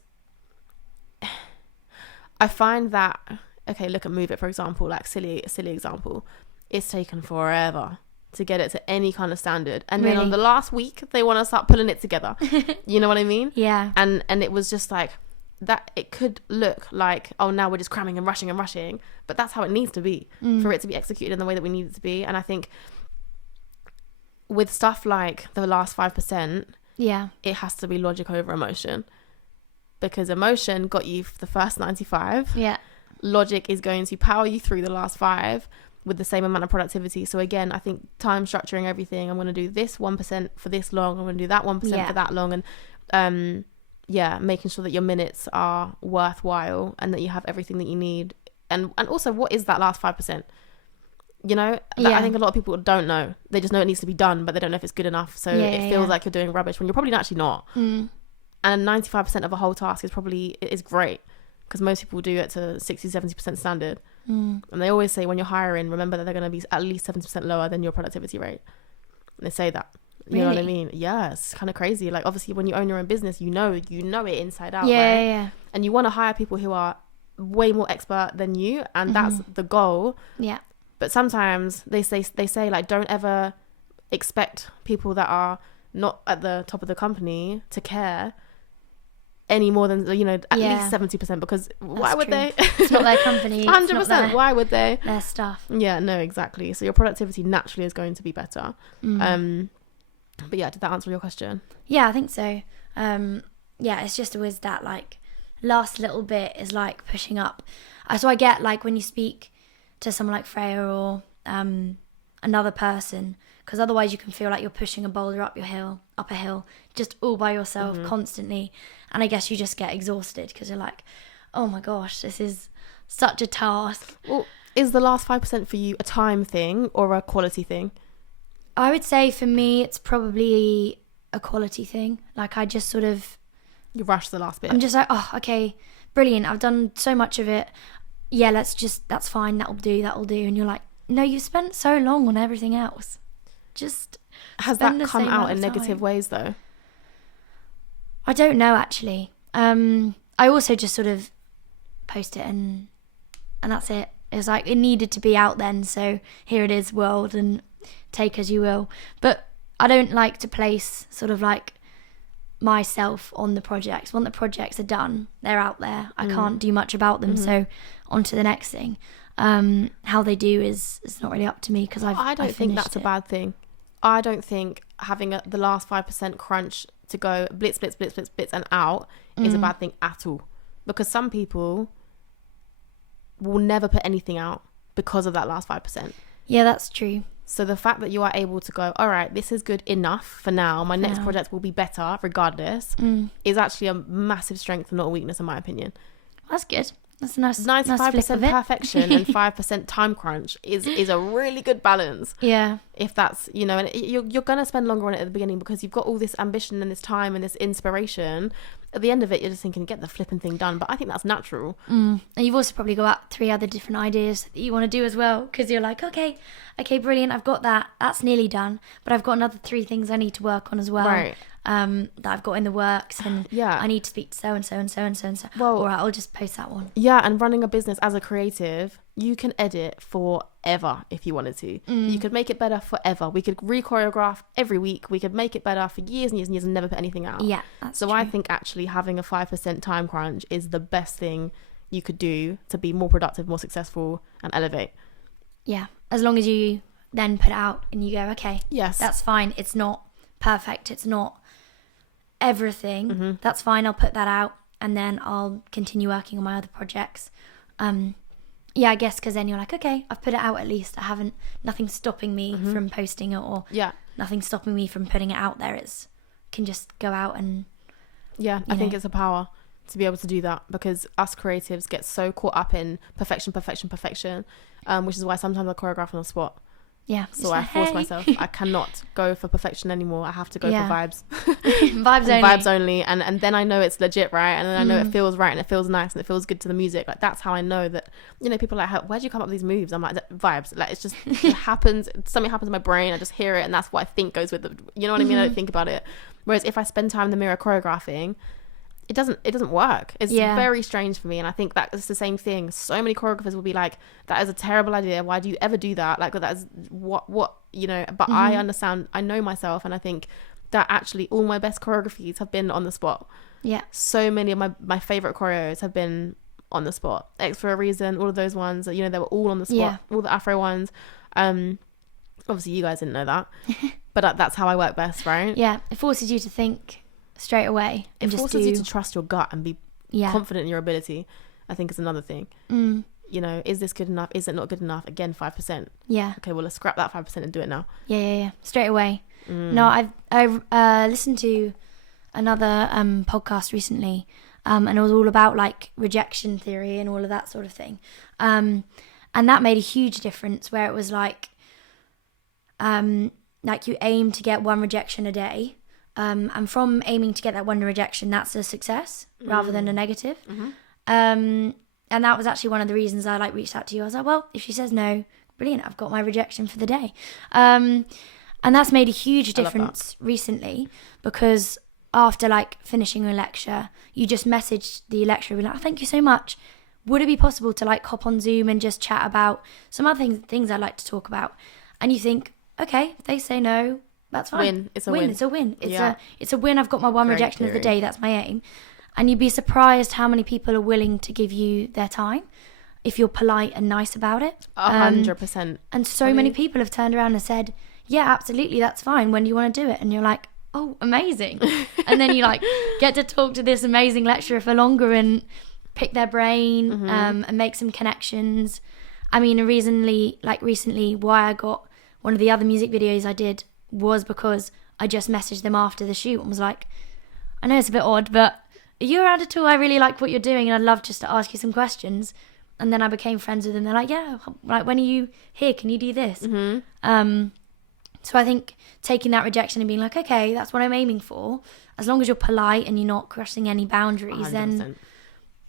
I find that, okay, look at Move It, for example, like silly example, it's taken forever to get it to any kind of standard, and then on the last week they want to start pulling it together. You know what I mean? Yeah. And it was just like that. It could look like, oh, now we're just cramming and rushing, but that's how it needs to be for it to be executed in the way that we need it to be. And I think with stuff like the last 5%, it has to be logic over emotion, because emotion got you the first 95. Logic is going to power you through the last 5 with the same amount of productivity. So again, I think time structuring everything. I'm going to do this 1% for this long, I'm going to do that 1% for that long, and making sure that your minutes are worthwhile and that you have everything that you need. And also, what is that last 5%? You know, I think a lot of people don't know. They just know it needs to be done, but they don't know if it's good enough. So it feels like you're doing rubbish when you're probably actually not. And 95% of a whole task is great, because most people do it to 60-70% standard. And they always say, when you're hiring, remember that they're going to be at least 70% lower than your productivity rate. And they say that. You know what I mean? Yeah, it's kind of crazy. Like, obviously, when you own your own business, you know it inside out, right? And you want to hire people who are way more expert than you, and that's the goal. But sometimes they say like, don't ever expect people that are not at the top of the company to care any more than, you know, at least 70%, because why would they? It's not their company. 100%. Why would they? Their stuff. Yeah, no, exactly. So your productivity naturally is going to be better. But yeah, did that answer your question? Yeah, I think so. It's just always that like last little bit is like pushing up. So I get like when you speak to someone like Freya or another person, because otherwise you can feel like you're pushing a boulder up a hill just all by yourself constantly, and I guess you just get exhausted because you're like, oh my gosh, this is such a task. Well, is the last 5% for you a time thing or a quality thing? I would say for me, it's probably a quality thing. Like I just sort of... You rush the last bit. I'm just like, oh, okay, brilliant. I've done so much of it. Yeah, that's fine. That'll do. And you're like, no, you spent so long on everything else. Just has that come out in negative ways though? I don't know, actually. I also just sort of post it and that's it. It was like, it needed to be out then, so here it is, world, and take as you will. But I don't like to place sort of like myself on the projects. When the projects are done, they're out there. I can't do much about them, so on to the next thing. How they do is not really up to me, because I don't think that's a bad thing. I don't think having the last 5% crunch to go blitz and out is a bad thing at all, because some people will never put anything out because of that last 5%. Yeah, that's true. So the fact that you are able to go, all right, this is good enough for now, my next project will be better regardless, is actually a massive strength and not a weakness, in my opinion. That's good. That's a nice 95% perfection and 5% time crunch is a really good balance. Yeah. If that's, you know, and you're going to spend longer on it at the beginning because you've got all this ambition and this time and this inspiration. At the end of it, you're just thinking, get the flipping thing done. But I think that's natural. And you've also probably got 3 other different ideas that you want to do as well, because you're like, okay, brilliant, I've got that. That's nearly done. But I've got another 3 things I need to work on as well. Right. That I've got in the works, and yeah, I need to speak to so and so and so and so and so. Well, all right, I'll just post that one. Yeah, and running a business as a creative, you can edit forever if you wanted to. You could make it better forever. We could re-choreograph every week. We could make it better for years and years and years and never put anything out. Yeah, that's so true. I think actually having a 5% time crunch is the best thing you could do to be more productive, more successful, and elevate. Yeah, as long as you then put it out and you go, okay, yes, that's fine. It's not perfect. It's not everything. That's fine. I'll put that out and then I'll continue working on my other projects. Yeah, I guess, because then you're like, okay, I've put it out at least. Nothing's stopping me from posting it, or nothing's stopping me from putting it out there. It's can just go out and I think it's a power to be able to do that, because us creatives get so caught up in perfection, which is why sometimes I choreograph on the spot. Yeah. So I force myself. I cannot go for perfection anymore. I have to go for vibes. Vibes only. And then I know it's legit, right? And then I know it feels right and it feels nice and it feels good to the music. Like, that's how I know that, you know, people are like, where'd you come up with these moves? I'm like, vibes. Like, it's just, it happens. Something happens in my brain. I just hear it, and that's what I think goes with the, you know what I mean? I don't think about it. Whereas if I spend time in the mirror choreographing, it doesn't work. It's very strange for me, and I think that it's the same thing. So many choreographers will be like, that is a terrible idea, why do you ever do that? Like, that is what you know. But I understand, I know myself, and I think that actually all my best choreographies have been on the spot. Yeah, so many of my favorite choreos have been on the spot. X for a Reason, all of those ones, you know, they were all on the spot. All the Afro ones. Obviously you guys didn't know that, but that's how I work best, right? Yeah, it forces you to think straight away. It forces you to trust your gut and be confident in your ability. I think is another thing. You know, is this good enough? Is it not good enough? Again, 5%. Yeah. Okay, well, let's scrap that 5% and do it now. Yeah. Straight away. No, I listened to another podcast recently, and it was all about like rejection theory and all of that sort of thing. And that made a huge difference, where it was like you aim to get 1 rejection a day. And from aiming to get that 1 rejection, that's a success rather than a negative. And that was actually one of the reasons I reached out to you. I was like, well, if she says no, brilliant, I've got my rejection for the day. And that's made a huge difference recently, because after finishing a lecture, you just messaged the lecturer, like, oh, thank you so much. Would it be possible to hop on Zoom and just chat about some other things I'd like to talk about? And you think, okay, if they say no, that's fine. It's a win. It's a win. It's a win. I've got my 1 rejection of the day. That's my aim. And you'd be surprised how many people are willing to give you their time if you're polite and nice about it. 100%. And so many people have turned around and said, yeah, absolutely, that's fine. When do you want to do it? And you're like, oh, amazing. And then you get to talk to this amazing lecturer for longer and pick their brain and make some connections. I mean, recently, why I got one of the other music videos I did was because I just messaged them after the shoot and was like, I know it's a bit odd, but are you around at all? I really like what you're doing and I'd love just to ask you some questions. And then I became friends with them. They're like, yeah, when are you here? Can you do this? So I think taking that rejection and being like, okay, that's what I'm aiming for. As long as you're polite and you're not crossing any boundaries, 100%. then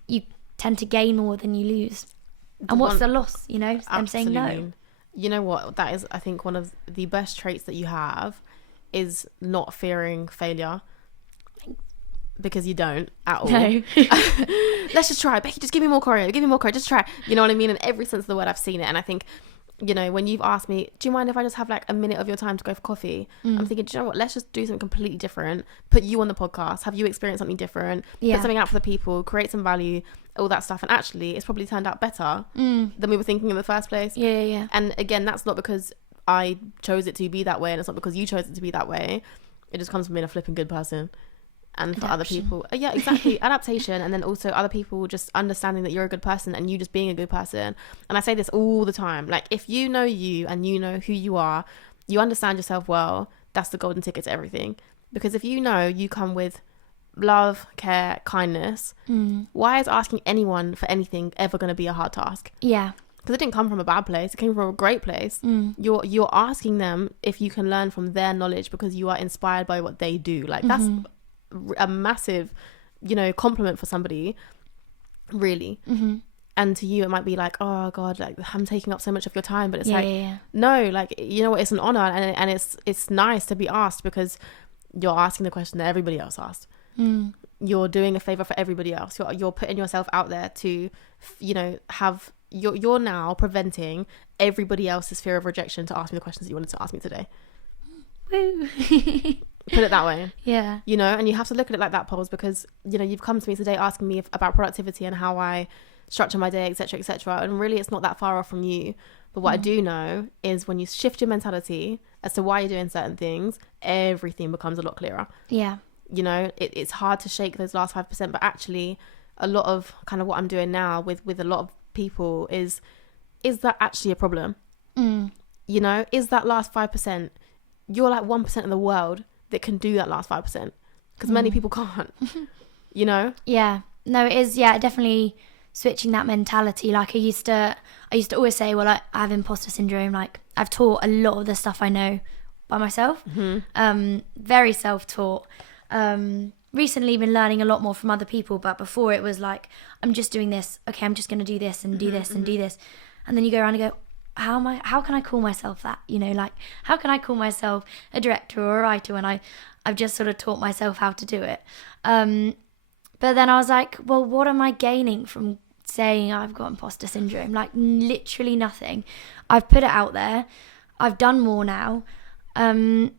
you tend to gain more than you lose. And what's the loss, you know? Them saying no. You know what? That is, I think, one of the best traits that you have is not fearing failure. Because you don't at all. No. Let's just try. Beckie, just give me more choreo. Give me more choreo. Just try. You know what I mean? In every sense of the word, I've seen it. And I think, you know, when you've asked me, do you mind if I just have like a minute of your time to go for coffee? I'm thinking, do you know what? Let's just do something completely different. Put you on the podcast. Have you experienced something different? Yeah. Put something out for the people. Create some value. All that stuff. And actually, it's probably turned out better than we were thinking in the first place. Yeah. And again, that's not because I chose it to be that way. And it's not because you chose it to be that way. It just comes from being a flipping good person. And for other people, yeah, exactly, adaptation. And then also other people just understanding that you're a good person and you just being a good person. And I say this all the time, like, if you know you and you know who you are, you understand yourself well, that's the golden ticket to everything. Because if you know you come with love, care, kindness, why is asking anyone for anything ever going to be a hard task? Yeah. Because it didn't come from a bad place, it came from a great place. You're asking them if you can learn from their knowledge because you are inspired by what they do. Like, that's a massive, you know, compliment for somebody, really. And to you it might be like, oh god, like, I'm taking up so much of your time, but it's no, like, you know what, it's an honor, and it's nice to be asked because you're asking the question that everybody else asked. You're doing a favor for everybody else. You're putting yourself out there to, you know, have you're now preventing everybody else's fear of rejection to ask me the questions that you wanted to ask me today. Woo. Put it that way. Yeah. You know, and you have to look at it like that, Pols, because, you know, you've come to me today asking me about productivity and how I structure my day, etc., etc. And really, it's not that far off from you. But what I do know is when you shift your mentality as to why you're doing certain things, everything becomes a lot clearer. Yeah. You know, it's hard to shake those last 5%, but actually a lot of kind of what I'm doing now with a lot of people is that actually a problem? You know, is that last 5%, you're like 1% of the world that can do that last 5%, because many people can't. You know? Yeah. No, it is. Yeah, definitely switching that mentality. Like I used to always say, well, I have imposter syndrome. Like, I've taught a lot of the stuff I know by myself. Very self-taught. Recently been learning a lot more from other people, but before it was like, I'm just doing this. Okay, I'm just going to do this and do this and do this. And then you go around and go, how can I call myself that? You know, like, how can I call myself a director or a writer when I've just sort of taught myself how to do it? But then I was like, well, what am I gaining from saying I've got imposter syndrome? Like, literally nothing. I've put it out there. I've done more now. The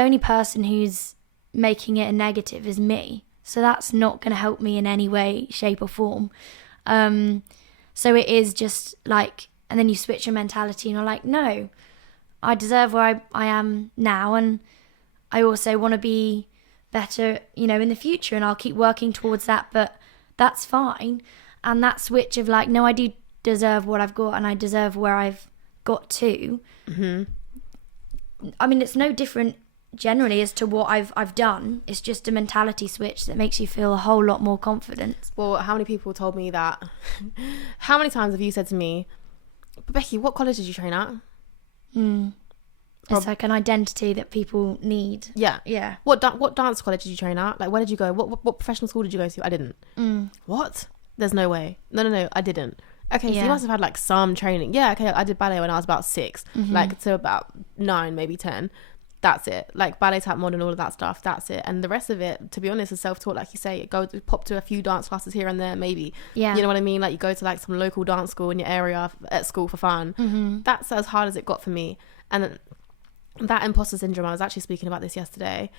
only person who's making it a negative is me. So that's not going to help me in any way, shape or form. So it is just like, and then you switch your mentality and you're like, no, I deserve where I am now, and I also want to be better, you know, in the future, and I'll keep working towards that, but that's fine. And that switch of like, no, I do deserve what I've got and I deserve where I've got to. I mean, it's no different generally as to what I've done. It's just a mentality switch that makes you feel a whole lot more confident. Well, how many people told me that? How many times have you said to me, but Beckie, what college did you train at? It's like an identity that people need. Yeah. What dance college did you train at? Like, where did you go? What professional school did you go to? I didn't. What? There's no way. No, I didn't. Okay, so you must have had like some training. Yeah, okay, I did ballet when I was about 6, like to about 9, maybe 10. That's it. Like ballet, tap, modern, all of that stuff. That's it. And the rest of it, to be honest, is self-taught. Like you say, pop to a few dance classes here and there, maybe. Yeah. You know what I mean? Like you go to like some local dance school in your area at school for fun. That's as hard as it got for me. And that imposter syndrome, I was actually speaking about this yesterday,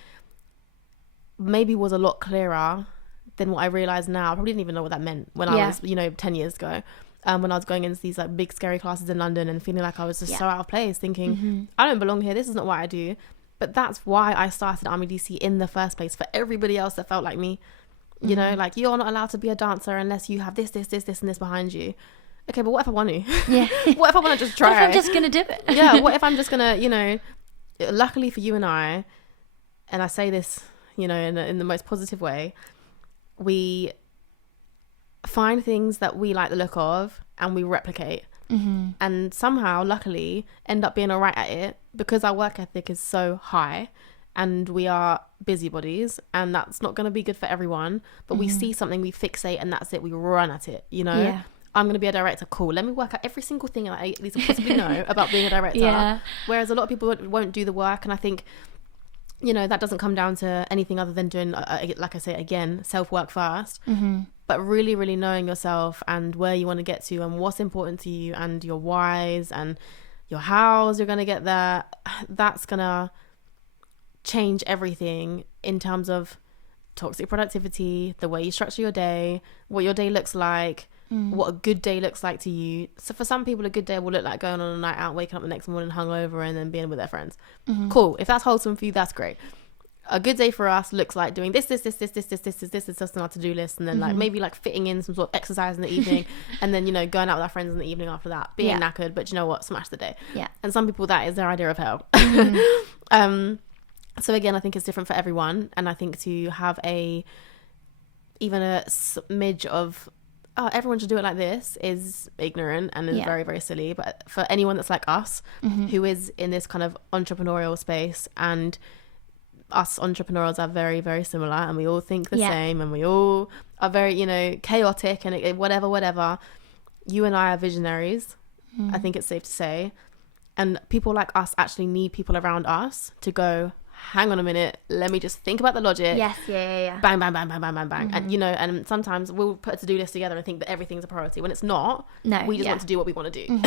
maybe was a lot clearer than what I realised now. I probably didn't even know what that meant when I was, 10 years ago. When I was going into these like big scary classes in London and feeling like I was just so out of place, thinking I don't belong here, this is not what I do. But that's why I started Army DC in the first place, for everybody else that felt like me. You know, like, you're not allowed to be a dancer unless you have this and this behind you. Okay, but what if I want to? Yeah. What if I want to just try? What if I'm just gonna do it? Yeah, what if I'm just gonna, luckily for you and I say this, in the most positive way, we find things that we like the look of and we replicate. and somehow, luckily, end up being all right at it because our work ethic is so high and we are busybodies, and that's not going to be good for everyone. But we see something, we fixate, and that's it. We run at it, you know? Yeah. I'm going to be a director. Cool. Let me work out every single thing I at least possibly know about being a director. Yeah. Whereas a lot of people won't do the work. And I think, you know, that doesn't come down to anything other than doing, like I say, again, self-work first. But really, really knowing yourself and where you want to get to and what's important to you and your whys and your hows you're going to get there. That's going to change everything in terms of toxic productivity, the way you structure your day, what your day looks like, what a good day looks like to you. So for some people, a good day will look like going on a night out, waking up the next morning hungover, and then being with their friends. Cool. If that's wholesome for you, that's great. A good day for us looks like doing this is just on our to-do list, and then like maybe like fitting in some sort of exercise in the evening, and then, you know, going out with our friends in the evening after that, being knackered, but you know what, smash the day. And some people, that is their idea of hell. So again, I think it's different for everyone, and I think to have even a smidge of everyone should do it like this is ignorant and is very, very silly. But for anyone that's like us, who is in this kind of entrepreneurial space, and us entrepreneurs are very, very similar, and we all think the same, and we all are very, you know, chaotic and whatever. You and I are visionaries. I think it's safe to say. And people like us actually need people around us to go, hang on a minute, let me just think about the logic. Yes, yeah. Bang, bang, bang, bang, bang, bang, bang. And, you know, and sometimes we'll put a to-do list together and think that everything's a priority when it's not. No, we just want to do what we want to do.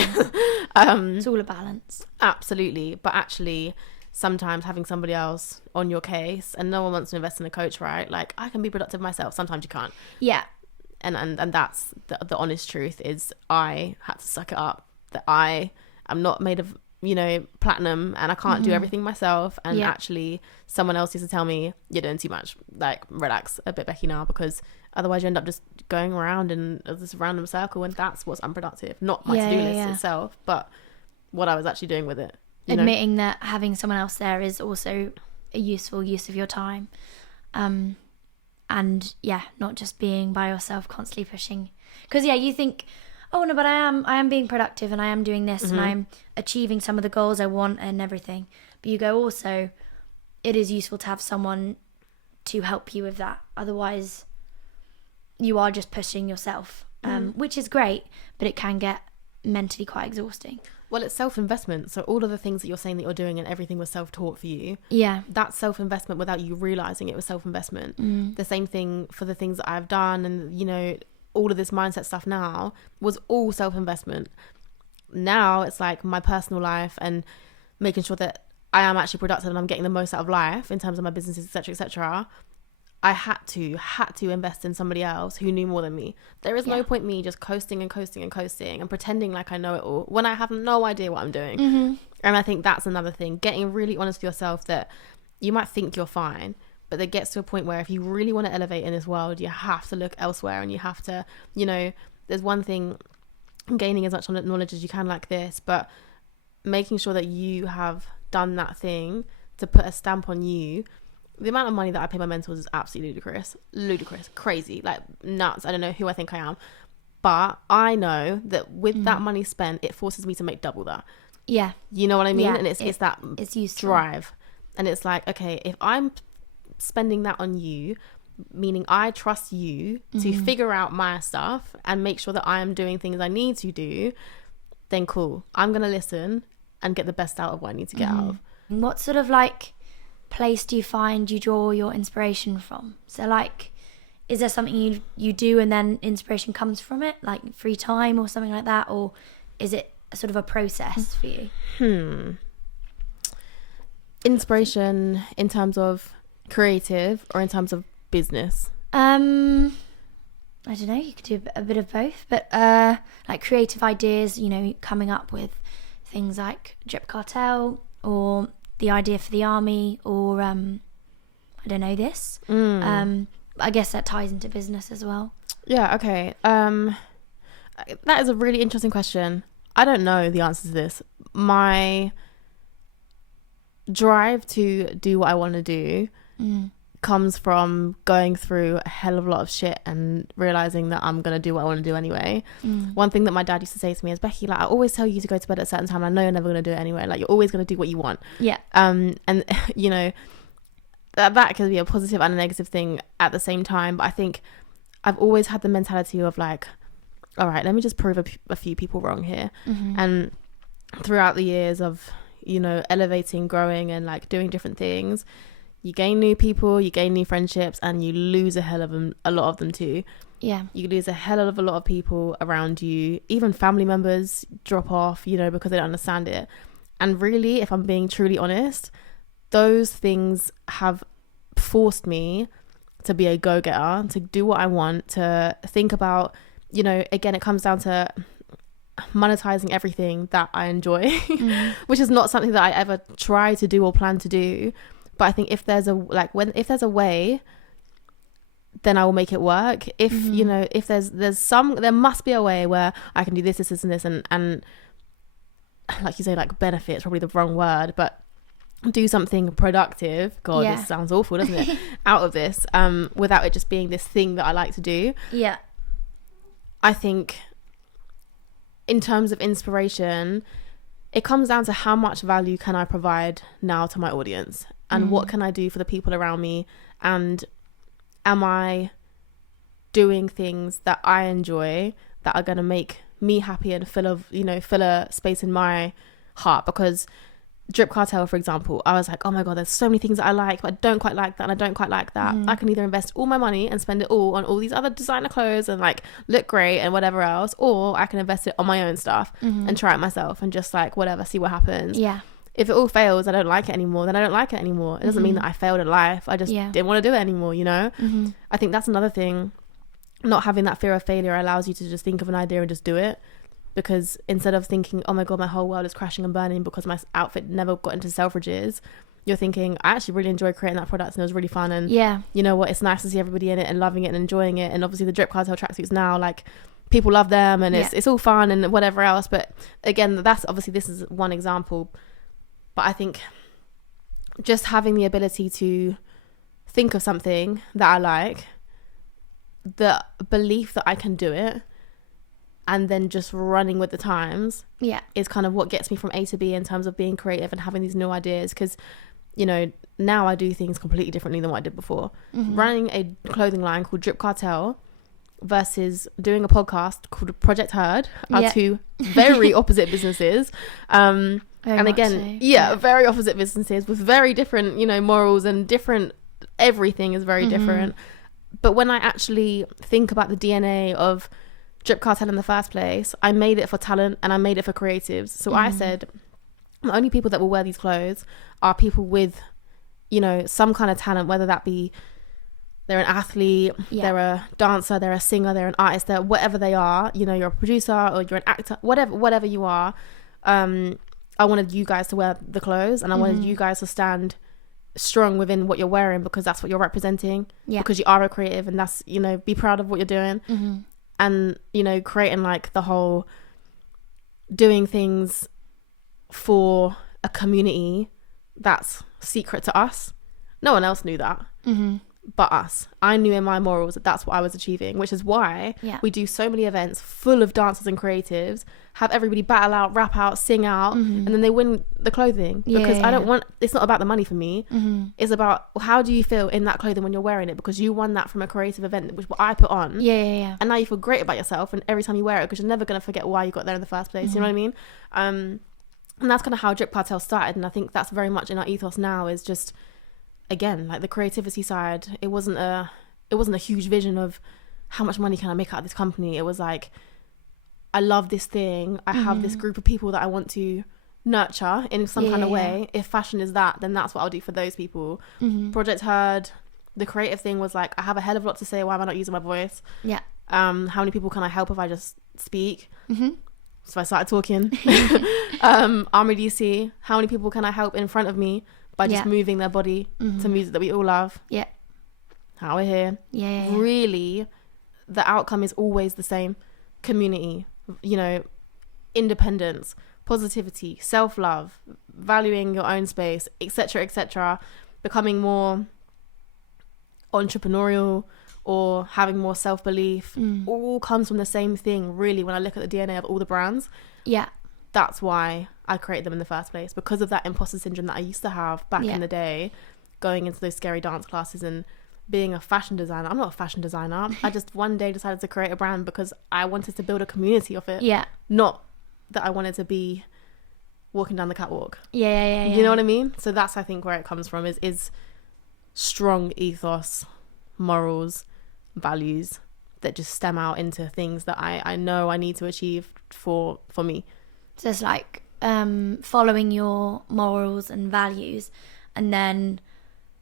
It's all a balance. Absolutely. But actually, sometimes having somebody else on your case, and no one wants to invest in a coach, right? Like, I can be productive myself. Sometimes you can't. Yeah. And that's the honest truth is I had to suck it up, that I am not made of, you know, platinum, and I can't do everything myself, and actually someone else used to tell me, you're doing too much, like relax a bit, Beckie, now, because otherwise you end up just going around in this random circle, and that's what's unproductive. Not my to-do list itself, but what I was actually doing with it, admitting that having someone else there is also a useful use of your time, and not just being by yourself constantly pushing, because you think, oh no, but I am being productive, and I am doing this, and I'm achieving some of the goals I want and everything. But you go, also, it is useful to have someone to help you with that. Otherwise, you are just pushing yourself, which is great, but it can get mentally quite exhausting. Well, it's self-investment. So all of the things that you're saying that you're doing and everything was self-taught for you. Yeah. That's self-investment without you realising it was self-investment. The same thing for the things that I've done, and, you know, all of this mindset stuff now was all self-investment. Now it's like my personal life and making sure that I am actually productive and I'm getting the most out of life in terms of my businesses, etc. I had to invest in somebody else who knew more than me. There is no point me just coasting and pretending like I know it all when I have no idea what I'm doing. And I think that's another thing, getting really honest with yourself, that you might think you're fine, but there gets to a point where if you really want to elevate in this world, you have to look elsewhere, and you have to, you know, there's one thing, gaining as much knowledge as you can like this, but making sure that you have done that thing to put a stamp on you. The amount of money that I pay my mentors is absolutely ludicrous, crazy, like nuts. I don't know who I think I am, but I know that with that money spent, it forces me to make double that. Yeah. You know what I mean? Yeah, and it's useful. Drive. And it's like, okay, if I'm spending that on you, meaning I trust you to figure out my stuff and make sure that I am doing things I need to do, then cool, I'm gonna listen and get the best out of what I need to get out of. What sort of like place do you find you draw your inspiration from? So like, is there something you do and then inspiration comes from it, like free time or something like that, or is it sort of a process for you? Inspiration in terms of creative or in terms of business? I don't know, you could do a bit of both, but like creative ideas, you know, coming up with things like Drip Cartel, or the idea for the army, or I don't know, this. I guess that ties into business as well. Yeah, okay. That is a really interesting question. I don't know the answer to this. My drive to do what I want to do comes from going through a hell of a lot of shit and realizing that I'm going to do what I want to do anyway. One thing that my dad used to say to me is, Becky, like, I always tell you to go to bed at a certain time. I know you're never going to do it anyway. Like, you're always going to do what you want. Yeah. And you know, that can be a positive and a negative thing at the same time. But I think I've always had the mentality of like, all right, let me just prove a few people wrong here. And throughout the years of, you know, elevating, growing and like doing different things, you gain new people, you gain new friendships, and you lose a lot of them too. Yeah. You lose a hell of a lot of people around you. Even family members drop off, you know, because they don't understand it. And really, if I'm being truly honest, those things have forced me to be a go-getter, to do what I want, to think about, you know, again, it comes down to monetizing everything that I enjoy, which is not something that I ever try to do or plan to do. But I think if there's a way, then I will make it work. If you know, if there must be a way where I can do this and this and like you say, like benefit is probably the wrong word, but do something productive. God, this sounds awful, doesn't it? Out of this, without it just being this thing that I like to do. Yeah. I think in terms of inspiration, it comes down to how much value can I provide now to my audience, and what can I do for the people around me, and am I doing things that I enjoy that are going to make me happy and fill a space in my heart. Because Drip Cartel, for example, I was like, oh my god, there's so many things that I like, but I don't quite like that and I don't quite like that. I can either invest all my money and spend it all on all these other designer clothes and like look great and whatever else, or I can invest it on my own stuff and try it myself and just like whatever, see what happens. Yeah. If it all fails, I don't like it anymore, then I don't like it anymore. It doesn't mean that I failed at life. I just didn't want to do it anymore, you know? I think that's another thing. Not having that fear of failure allows you to just think of an idea and just do it. Because instead of thinking, oh my god, my whole world is crashing and burning because my outfit never got into Selfridges, you're thinking, I actually really enjoyed creating that product and it was really fun, and you know what, it's nice to see everybody in it and loving it and enjoying it. And obviously the Drip Cartel tracksuits now, like, people love them and it's all fun and whatever else. But again, that's obviously, this is one example. But I think just having the ability to think of something that I like, the belief that I can do it, and then just running with the times is kind of what gets me from A to B in terms of being creative and having these new ideas. Because, you know, now I do things completely differently than what I did before. Running a clothing line called Drip Cartel versus doing a podcast called Project Heard are two very opposite businesses. And again, very opposite businesses with very different, you know, morals and different, everything is very different. But when I actually think about the DNA of Drip Cartel in the first place, I made it for talent and I made it for creatives. So I said, the only people that will wear these clothes are people with, you know, some kind of talent, whether that be they're an athlete, they're a dancer, they're a singer, they're an artist, they're whatever they are, you know, you're a producer or you're an actor, whatever you are. I wanted you guys to wear the clothes, and I wanted you guys to stand strong within what you're wearing, because that's what you're representing, because you are a creative, and that's, you know, be proud of what you're doing. And, you know, creating like the whole doing things for a community that's secret to us. No one else knew that but us. I knew in my morals that that's what I was achieving, which is why we do so many events full of dancers and creatives, have everybody battle out, rap out, sing out, and then they win the clothing. Because I don't want, it's not about the money for me. It's about how do you feel in that clothing when you're wearing it, because you won that from a creative event, which what I put on. And now you feel great about yourself, and every time you wear it, because you're never going to forget why you got there in the first place. You know what I mean? And that's kind of how Drip Cartel started, and I think that's very much in our ethos now, is just, again, like the creativity side. It wasn't a huge vision of how much money can I make out of this company. It was like, I love this thing. I have this group of people that I want to nurture in some kind of way. If fashion is that, then that's what I'll do for those people. Project Heard, the creative thing was like, I have a hell of a lot to say. Why am I not using my voice? How many people can I help if I just speak? So I started talking. Army DC, how many people can I help in front of me by just moving their body to music that we all love? How we're here. Really, the outcome is always the same. Community, you know, independence, positivity, self-love, valuing your own space, etc., etc., becoming more entrepreneurial or having more self-belief, all comes from the same thing, really. When I look at the DNA of all the brands, that's why I created them in the first place, because of that imposter syndrome that I used to have back in the day, going into those scary dance classes and being a fashion designer. I'm not a fashion designer. I just one day decided to create a brand because I wanted to build a community of it. Not that I wanted to be walking down the catwalk. You know what I mean? So that's, I think, where it comes from, is strong ethos, morals, values that just stem out into things that I know I need to achieve for me. So it's like following your morals and values, and then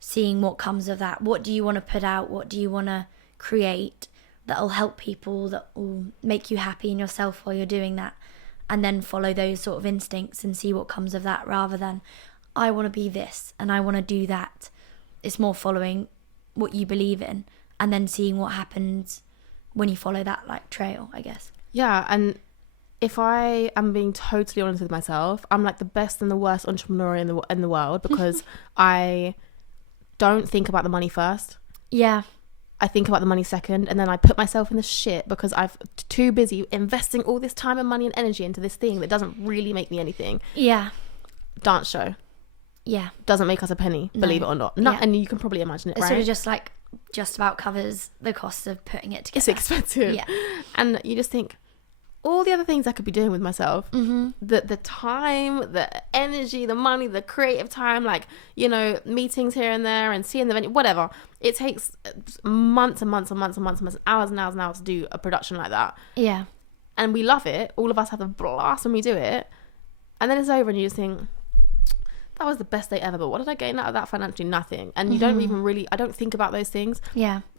seeing what comes of that. What do you want to put out? What do you want to create that'll help people, that will make you happy in yourself while you're doing that? And then follow those sort of instincts and see what comes of that, rather than I want to be this and I want to do that. It's more following what you believe in and then seeing what happens when you follow that like trail, I guess. Yeah, and if I am being totally honest with myself, I'm like the best and the worst entrepreneur in the world, because I don't think about the money first. I think about the money second, and then I put myself in the shit because I've too busy investing all this time and money and energy into this thing that doesn't really make me anything. Dance show. Doesn't make us a penny, believe it or not. And you can probably imagine it, it's right? sort of just like just about covers the cost of putting it together. It's expensive. And you just think, all the other things I could be doing with myself, the time, the energy, the money, the creative time, like, you know, meetings here and there and seeing the venue, whatever. It takes months and months and months and months and months, hours and hours and hours to do a production like that. And we love it. All of us have a blast when we do it. And then it's over and you just think, that was the best day ever, but what did I gain out of that financially? Nothing. And you don't even really, I don't think about those things.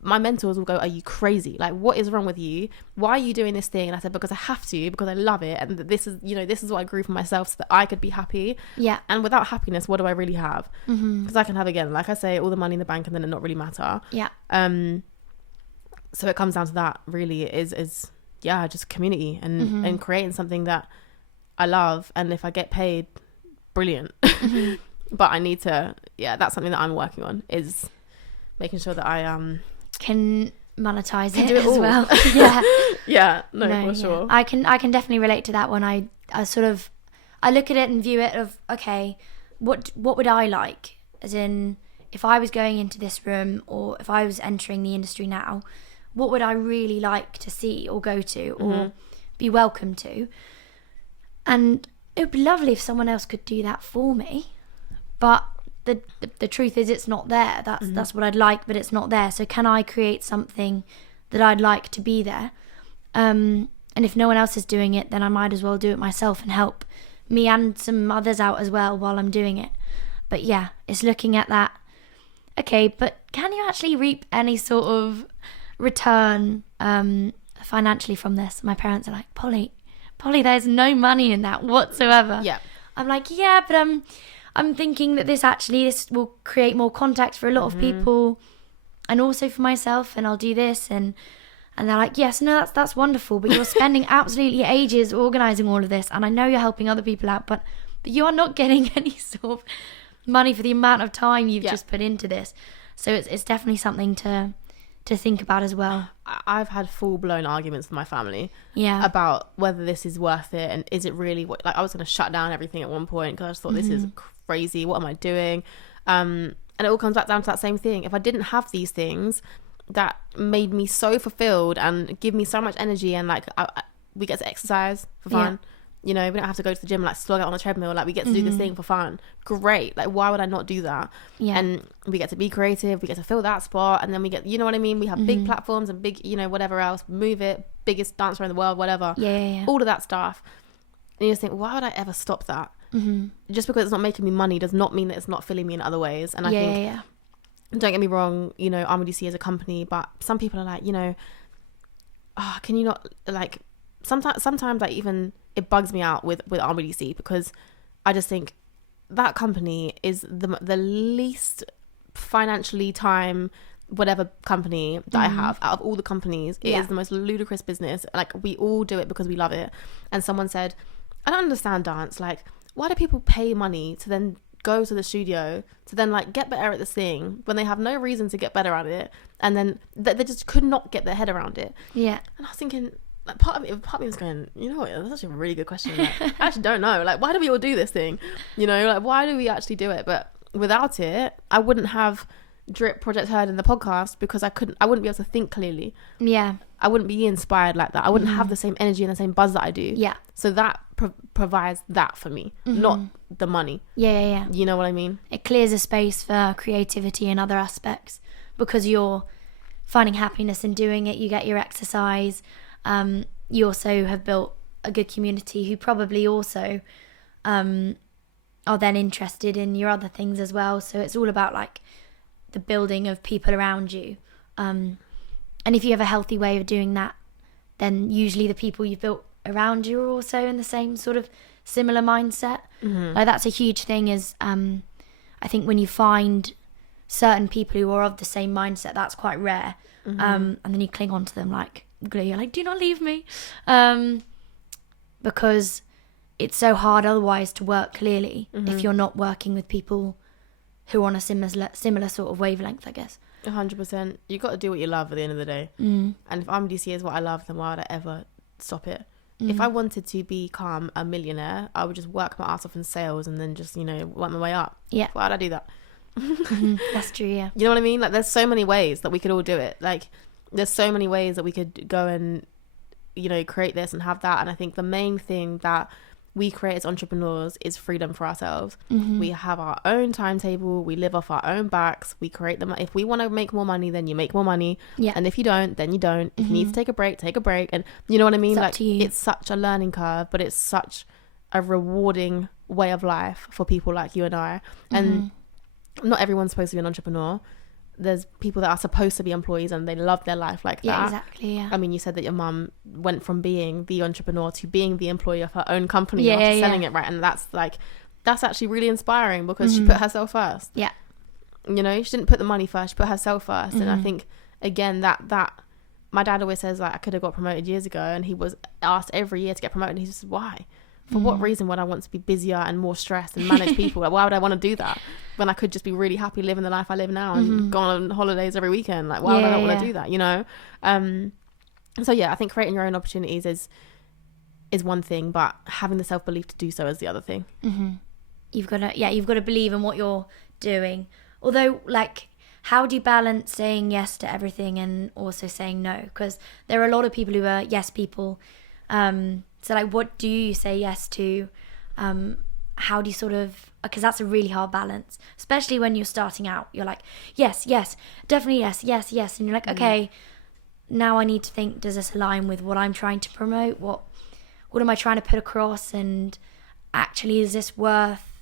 My mentors will go, are you crazy? Like, what is wrong with you? Why are you doing this thing? And I said, because I have to, because I love it. And this is, you know, this is what I grew for myself so that I could be happy. And without happiness, what do I really have? Because I can have, again, like I say, all the money in the bank and then it not really matter. So it comes down to that, really, is just community and creating something that I love. And if I get paid, brilliant. But I need to, that's something that I'm working on, is making sure that I can monetize it do it as all. Well. For sure. I can definitely relate to that one. I sort of, I look at it and view it of, okay, what would I like, as in, if I was going into this room or if I was entering the industry now, what would I really like to see or go to or be welcome to? And it would be lovely if someone else could do that for me, but the truth is it's not there. That's what I'd like, but it's not there. So can I create something that I'd like to be there? And if no one else is doing it, then I might as well do it myself and help me and some others out as well while I'm doing it. But yeah, it's looking at that. Okay, but can you actually reap any sort of return financially from this? My parents are like, Polly, there's no money in that whatsoever. I'm like, but I'm thinking that this will create more contacts for a lot of people, and also for myself, and I'll do this, and they're like, yes, no, that's wonderful, but you're spending absolutely ages organising all of this, and I know you're helping other people out, but you are not getting any sort of money for the amount of time you've just put into this. So it's definitely something to think about as well. I've had full-blown arguments with my family about whether this is worth it, and is it really what, like, I was going to shut down everything at one point because I just thought, this is crazy, what am I doing? And it all comes back down to that same thing. If I didn't have these things that made me so fulfilled and give me so much energy, and like we get to exercise for fun, you know, we don't have to go to the gym and like slog out on a treadmill, like we get to do this thing for fun, great, like why would I not do that? And we get to be creative, we get to fill that spot, and then we get, you know what I mean, we have big platforms and big, you know, whatever else, move it, biggest dancer in the world, whatever, all of that stuff. And you just think, why would I ever stop that? Just because it's not making me money does not mean that it's not filling me in other ways. And I think don't get me wrong, you know, RMDC is a company, but some people are like, you know, can you not, like, sometimes like, even it bugs me out with RMDC, because I just think that company is the least financially time whatever company that I have out of all the companies. It is the most ludicrous business. Like, we all do it because we love it. And someone said, I don't understand dance, like, why do people pay money to then go to the studio to then like get better at this thing when they have no reason to get better at it, and then they just could not get their head around it. Yeah. And I was thinking, like, part of me was going, you know what, that's actually a really good question. Like, I actually don't know, like, why do we all do this thing, you know, like, why do we actually do it? But without it, I wouldn't have Drip Project Heard in the podcast, because I wouldn't be able to think clearly. Yeah. I wouldn't be inspired like that. I wouldn't have the same energy and the same buzz that I do. Yeah. So that provides that for me, not the money. Yeah. You know what I mean? It clears a space for creativity and other aspects, because you're finding happiness in doing it. You get your exercise. You also have built a good community who probably also are then interested in your other things as well. So it's all about like the building of people around you. And if you have a healthy way of doing that, then usually the people you've built around you are also in the same sort of similar mindset. Like, that's a huge thing, is I think when you find certain people who are of the same mindset, that's quite rare. And then you cling on to them like glue. You're like, do not leave me. Because it's so hard otherwise to work clearly if you're not working with people who are on a similar sort of wavelength, I guess. 100%. You got to do what you love at the end of the day. And if RMDC is what I love, then why would I ever stop it? If I wanted to become a millionaire, I would just work my ass off in sales and then just, you know, work my way up. Yeah. Why would I do that? That's true, yeah. You know what I mean? Like, there's so many ways that we could all do it. Like, there's so many ways that we could go and, you know, create this and have that. And I think the main thing that we create as entrepreneurs is freedom for ourselves. We have our own timetable. We live off our own backs. We create them. If we want to make more money, then you make more money. Yeah. And if you don't, then you don't. If you need to take a break, take a break. And you know what I mean? It's up like, to you. it's such a learning curve, but it's such a rewarding way of life for people like you and I. And not everyone's supposed to be an entrepreneur. There's people that are supposed to be employees and they love their life like that. Yeah, exactly, yeah. I mean, you said that your mum went from being the entrepreneur to being the employee of her own company after selling it, right? And that's actually really inspiring, because she put herself first. Yeah. You know, she didn't put the money first, she put herself first. And I think, again, that my dad always says, like, I could have got promoted years ago, and he was asked every year to get promoted. And he just said, why? For what reason would I want to be busier and more stressed and manage people? Like, why would I want to do that when I could just be really happy living the life I live now and go on holidays every weekend? Like, why would I not want to do that, you know? So yeah, I think creating your own opportunities is one thing, but having the self-belief to do so is the other thing. You've got to believe in what you're doing. Although, like, how do you balance saying yes to everything and also saying no? Because there are a lot of people who are yes people. So, like, what do you say yes to? How do you sort of... Because that's a really hard balance. Especially when you're starting out. You're like, yes, definitely yes. And you're like, okay, now I need to think, does this align with what I'm trying to promote? What am I trying to put across? And actually, is this worth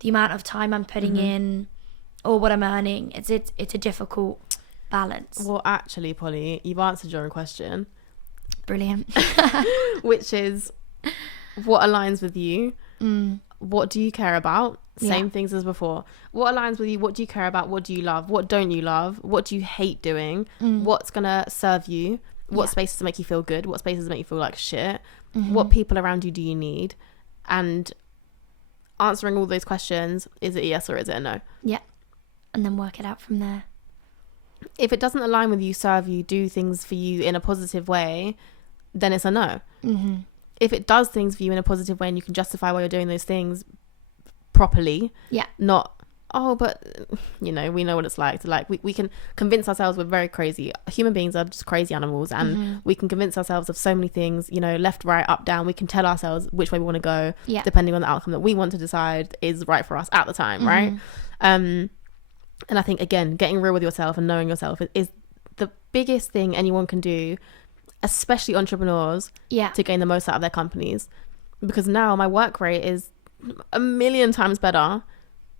the amount of time I'm putting in or what I'm earning? It's a difficult balance. Well, actually, Polly, you've answered your own question. Brilliant. Which is, what aligns with you? What do you care about? Same things as before. What aligns with you? What do you care about? What do you love? What don't you love? What do you hate doing? What's gonna serve you? What spaces make you feel good? What spaces make you feel like shit? What people around you do you need? And answering all those questions, is it a yes or is it a no? Yeah. And then work it out from there. If it doesn't align with you, serve you, do things for you in a positive way, then it's a no. If it does things for you in a positive way and you can justify why you're doing those things properly, not, oh, but, you know, we know what it's like. We can convince ourselves we're very crazy. Human beings are just crazy animals, and we can convince ourselves of so many things, you know, left, right, up, down. We can tell ourselves which way we want to go, depending on the outcome that we want to decide is right for us at the time, right? And I think, again, getting real with yourself and knowing yourself is the biggest thing anyone can do, especially entrepreneurs, to gain the most out of their companies. Because now my work rate is a million times better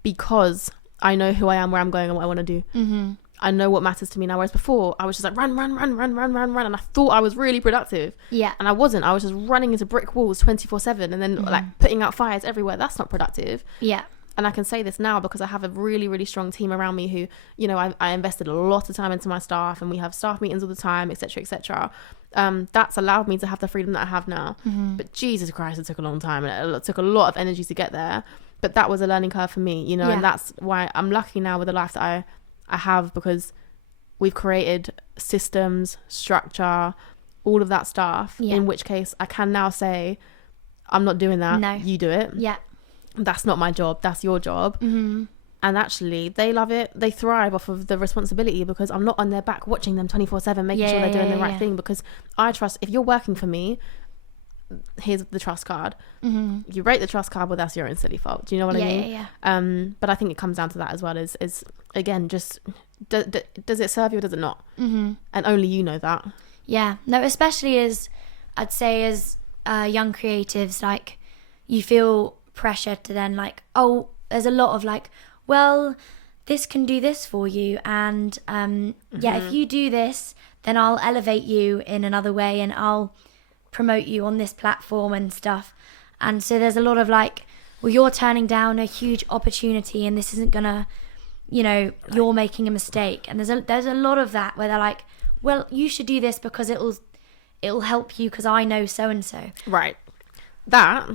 because I know who I am, where I'm going, and what I want to do. I know what matters to me now. Whereas before, I was just like, run. And I thought I was really productive. And I wasn't. I was just running into brick walls 24/7 and then like putting out fires everywhere. That's not productive. And I can say this now because I have a really, really strong team around me who, you know, I invested a lot of time into my staff, and we have staff meetings all the time, etc. That's allowed me to have the freedom that I have now. But Jesus Christ, it took a long time, and it took a lot of energy to get there. But that was a learning curve for me, you know, Yeah. and that's why I'm lucky now with the life that I have, because we've created systems, structure, all of that stuff, Yeah. in which case I can now say, I'm not doing that. No. You do it. Yeah. That's not my job. That's your job. Mm-hmm. And actually, they love it. They thrive off of the responsibility, because I'm not on their back watching them 24/7, making sure they're doing the right thing. Because I trust, if you're working for me, here's the trust card. Mm-hmm. You rate the trust card, well, that's your own silly fault. Do you know what I mean? Yeah. But I think it comes down to that as well. Is again, just does it serve you or does it not? Mm-hmm. And only you know that. Yeah. No, especially as I'd say as young creatives, like you feel pressure to then like, oh, there's a lot of like, well, this can do this for you, and yeah, if you do this, then I'll elevate you in another way, and I'll promote you on this platform and stuff. And so there's a lot of like, well, you're turning down a huge opportunity, and this isn't gonna, you know, you're making a mistake. And there's a lot of that where they're like, well, you should do this because it'll help you because I know so and so. Right. That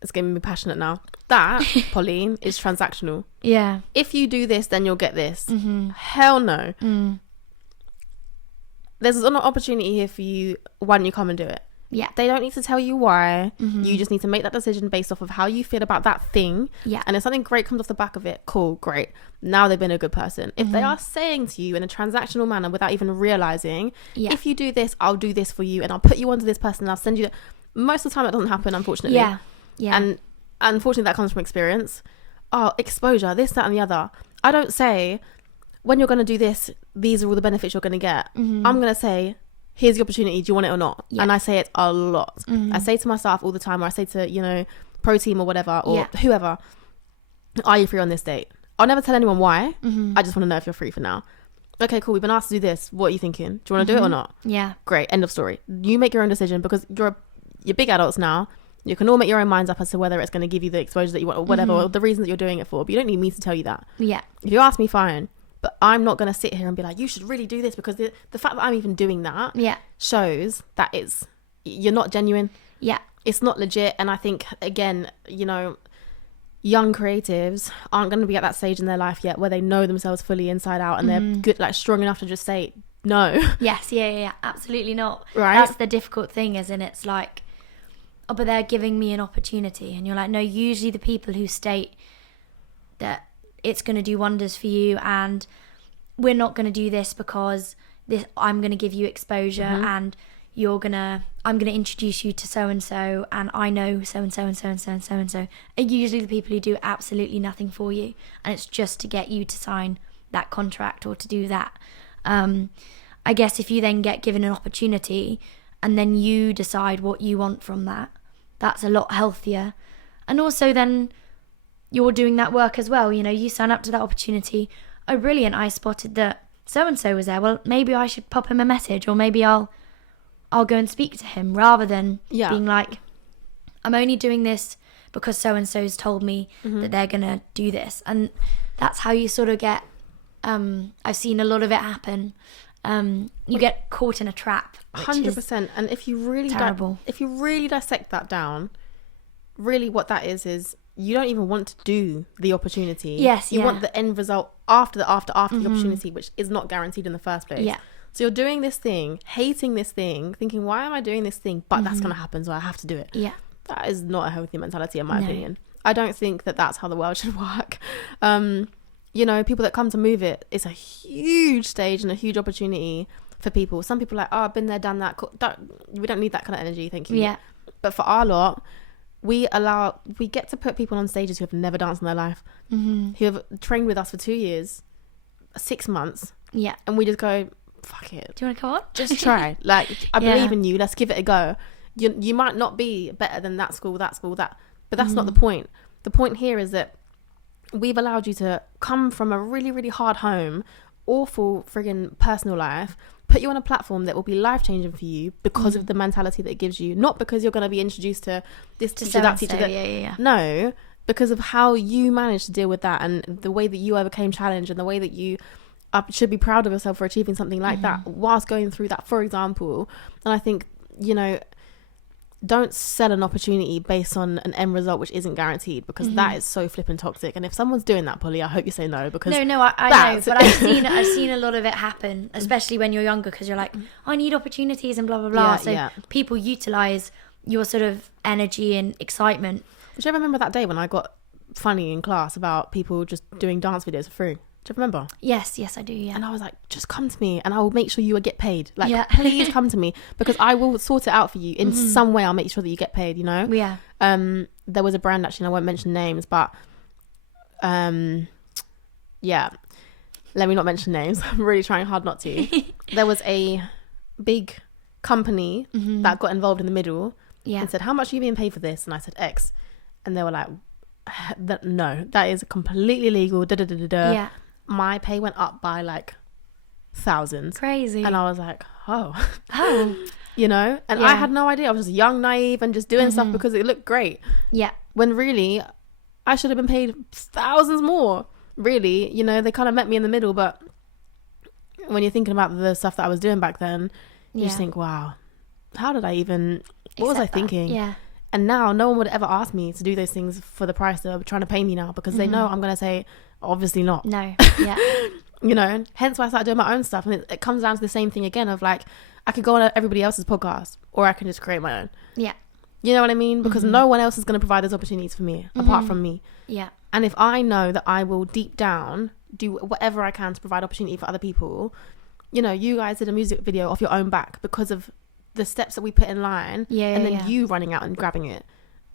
is getting me passionate now. That, Pauline, is transactional. Yeah. If you do this, then you'll get this. Hell no. There's an opportunity here for you. Why don't you come and do it? Yeah. They don't need to tell you why. You just need to make that decision based off of how you feel about that thing. Yeah. And if something great comes off the back of it, cool, great. Now they've been a good person. If they are saying to you in a transactional manner without even realizing, if you do this, I'll do this for you, and I'll put you onto this person, and I'll send you. Most of the time, that doesn't happen, unfortunately. Yeah. Yeah. And unfortunately, that comes from experience. Oh, exposure, this, that, and the other. I don't say, when you're going to do this, these are all the benefits you're going to get. I'm going to say, here's the opportunity, do you want it or not? And I say it a lot. I say to my staff all the time, or I say to, you know, pro team or whatever, or whoever, are you free on this date? I'll never tell anyone why. I just want to know if you're free for now. Okay, cool, we've been asked to do this. What are you thinking? Do you want to do it or not? Yeah. Great, end of story. You make your own decision, because you're big adults now. You can all make your own minds up as to whether it's going to give you the exposure that you want, or whatever, or the reason that you're doing it for. But you don't need me to tell you that. Yeah. If you ask me, fine. But I'm not going to sit here and be like, you should really do this, because the fact that I'm even doing that shows that you're not genuine. Yeah. It's not legit. And I think, again, you know, young creatives aren't going to be at that stage in their life yet where they know themselves fully inside out, and they're good, like strong enough to just say no. Yes. Yeah. Absolutely not. Right. That's the difficult thing, isn't it? It's like, oh, but they're giving me an opportunity. And you're like, no, usually the people who state that it's going to do wonders for you, and we're not going to do this because I'm going to give you exposure, and I'm going to introduce you to so and so, and I know so and so and so and so and so and so, are usually the people who do absolutely nothing for you, and it's just to get you to sign that contract or to do that. I guess if you then get given an opportunity and then you decide what you want from that, that's a lot healthier. And also then you're doing that work as well. You know, you sign up to that opportunity. Oh, brilliant, I spotted that so-and-so was there. Well, maybe I should pop him a message, or maybe I'll go and speak to him, rather than being like, I'm only doing this because so-and-so's told me that they're going to do this. And that's how you sort of get, I've seen a lot of it happen. You get caught in a trap. 100%. And if you really if you really dissect that down, really what that is you don't even want to do the opportunity. Yes, you want the end result after the opportunity, which is not guaranteed in the first place. Yeah. So you're doing this thing, hating this thing, thinking, why am I doing this thing? But that's going to happen, so I have to do it. Yeah. That is not a healthy mentality, in my opinion. I don't think that that's how the world should work. You know, people that come to Move It, it's a huge stage and a huge opportunity for people. Some people are like, oh, I've been there, done that. We don't need that kind of energy, thank you. Yeah. But for our lot, we get to put people on stages who have never danced in their life, who have trained with us for 2 years, 6 months. Yeah. And we just go, fuck it. Do you want to come on? Just try. Like, I believe in you. Let's give it a go. You might not be better than that school, but that's not the point. The point here is that we've allowed you to come from a really, really hard home, awful friggin' personal life, put you on a platform that will be life-changing for you because of the mentality that it gives you, not because you're going to be introduced to this teacher, that teacher. No, because of how you managed to deal with that, and the way that you overcame challenge, and the way that you should be proud of yourself for achieving something like that whilst going through that, for example. And I think, you know, don't sell an opportunity based on an end result which isn't guaranteed, because that is so flipping toxic. And if someone's doing that, Polly, I hope you say no, because I know, but I've seen a lot of it happen, especially when you're younger, because you're like, I need opportunities and blah blah blah. People utilize your sort of energy and excitement. Do you ever remember that day when I got funny in class about people just doing dance videos for free? Do you remember? Yes, I do, yeah. And I was like, just come to me and I will make sure you will get paid. Like, please come to me, because I will sort it out for you. In some way, I'll make sure that you get paid, you know? Yeah. There was a brand, actually, and I won't mention names, but yeah, let me not mention names. I'm really trying hard not to. There was a big company that got involved in the middle and said, how much are you being paid for this? And I said, X. And they were like, no, that is completely illegal. Yeah. My pay went up by like thousands. Crazy. And I was like, oh, you know? And I had no idea. I was just young, naive, and just doing stuff because it looked great. Yeah. When really, I should have been paid thousands more. Really, you know, they kind of met me in the middle. But when you're thinking about the stuff that I was doing back then, you just think, wow, how did I even, what was I thinking? Yeah. And now no one would ever ask me to do those things for the price they're trying to pay me now, because they know I'm going to say, obviously not. No. Yeah. You know, hence why I started doing my own stuff. And it comes down to the same thing again of like, I could go on everybody else's podcast, or I can just create my own. Yeah. You know what I mean? Because no one else is going to provide those opportunities for me apart from me. Yeah. And if I know that I will deep down do whatever I can to provide opportunity for other people, you know, you guys did a music video off your own back because of the steps that we put in line, and then you running out and grabbing it.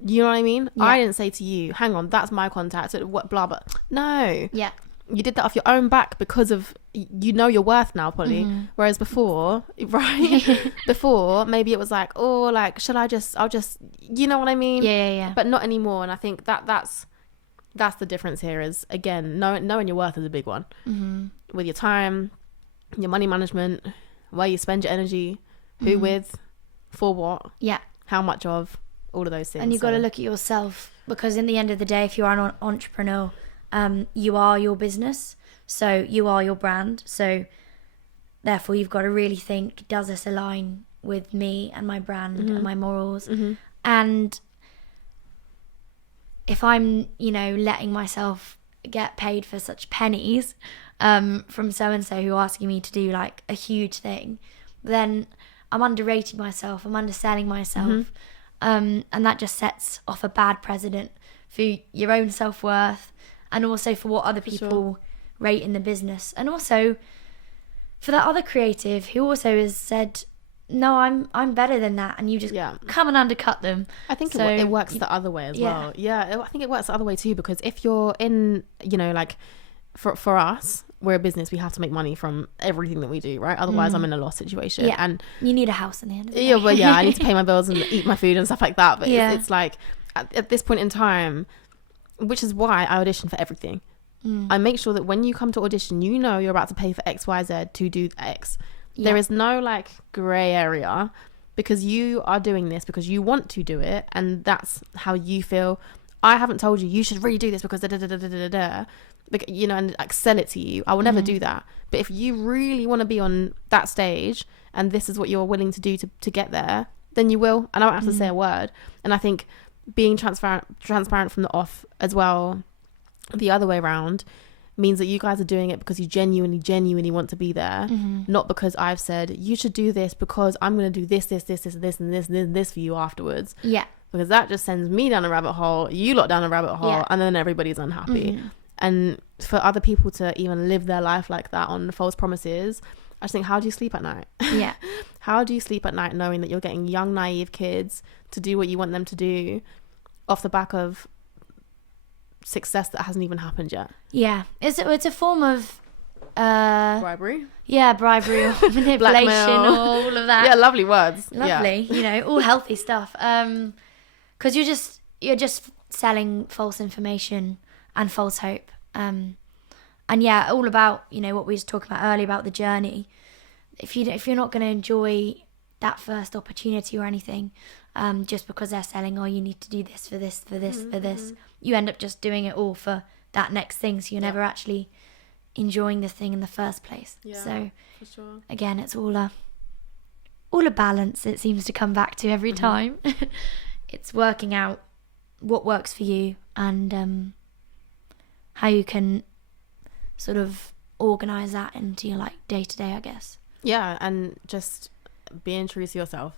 You know what I mean? I didn't say to you, hang on, that's my contact, what blah blah. No. Yeah. You did that off your own back because of, you know, your worth now, Polly. Whereas before, right? Before, maybe it was like, oh, like, I'll just, you know what I mean? Yeah. But not anymore. And I think that's the difference here is, again, knowing your worth is a big one. With your time, your money management, where you spend your energy, who with, for what, how much of, all of those things. And you've got to look at yourself, because in the end of the day, if you are an entrepreneur, you are your business, so you are your brand. So therefore, you've got to really think, does this align with me and my brand and my morals? And if I'm, you know, letting myself get paid for such pennies from so-and-so who are asking me to do like a huge thing, then I'm underrating myself, I'm underselling myself. And that just sets off a bad precedent for your own self-worth, and also for what other people rate in the business, and also for that other creative who also has said, no, I'm better than that, and you just come and undercut them. I think it works the other way as well. I think it works the other way too, because if you're in, you know, like for us, we're a business, we have to make money from everything that we do, right? Otherwise I'm in a loss situation. And you need a house in the end of the day. But I need to pay my bills and eat my food and stuff like that. But it's like at this point in time, which is why I audition for everything. I make sure that when you come to audition, you know you're about to pay for XYZ to do X. There is no like grey area, because you are doing this because you want to do it, and that's how you feel. I haven't told you should really do this because you know, and like sell it to you. I will never do that. But if you really want to be on that stage and this is what you're willing to do to get there, then you will, and I won't have to say a word. And I think being transparent from the off as well, the other way around, means that you guys are doing it because you genuinely want to be there, not because I've said you should do this because I'm going to do this and this for you afterwards. Because that just sends me down a rabbit hole, you lot down a rabbit hole, and then everybody's unhappy. And for other people to even live their life like that on false promises, I just think, how do you sleep at night? How do you sleep at night knowing that you're getting young, naive kids to do what you want them to do off the back of success that hasn't even happened yet? It's a form of bribery, manipulation, all of that. Lovely words, you know, all healthy stuff, because you're just selling false information and false hope, and all about, you know, what we was talking about earlier about the journey. If you're not going to enjoy that first opportunity or anything, just because they're selling, oh, you need to do this for this, you end up just doing it all for that next thing, so you're never actually enjoying the thing in the first place. So for sure. Again, it's all all a balance, it seems to come back to every time. It's working out what works for you and how you can sort of organise that into your like day to day, I guess. Yeah, and just being true to yourself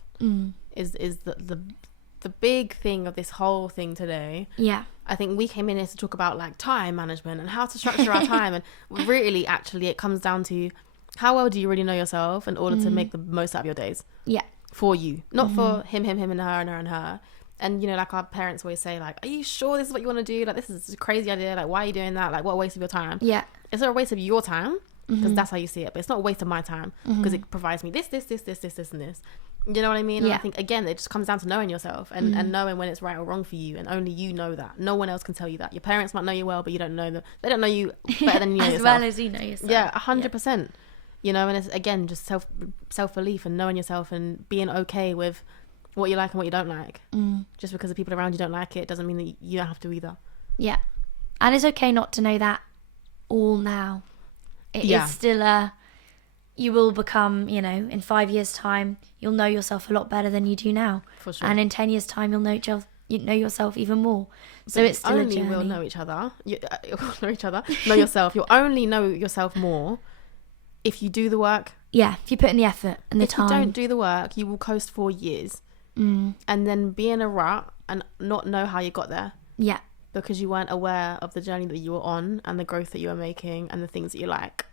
is the big thing of this whole thing today. Yeah. I think we came in here to talk about like time management and how to structure our time, and really actually it comes down to how well do you really know yourself in order to make the most out of your days. Yeah. For you, not for him and her and her and her. And you know, like our parents always say, like, are you sure this is what you want to do? Like, this is a crazy idea. Like, why are you doing that? Like, what a waste of your time. Yeah. It's not a waste of your time, because that's how you see it, but it's not a waste of my time, because it provides me this and this. You know what I mean? And I think, again, it just comes down to knowing yourself and knowing when it's right or wrong for you, and only you know that. No one else can tell you that. Your parents might know you well, but you don't know them. They don't know you better than you know as yourself. well as you know yourself. Yeah, 100%. You know, and it's, again, just self-belief and knowing yourself and being okay with what you like and what you don't like. Just because the people around you don't like it doesn't mean that you don't have to either. Yeah. And it's okay not to know that all now. It is still you will become, you know, in 5 years' time, you'll know yourself a lot better than you do now. For sure. And in 10 years' time, you'll know yourself even more. So but it's still a journey. You will know each other. Know yourself. You'll only know yourself more if you do the work. Yeah, if you put in the effort and the time. If you don't do the work, you will coast for years. And then be in a rut and not know how you got there. Yeah. Because you weren't aware of the journey that you were on and the growth that you were making and the things that you like.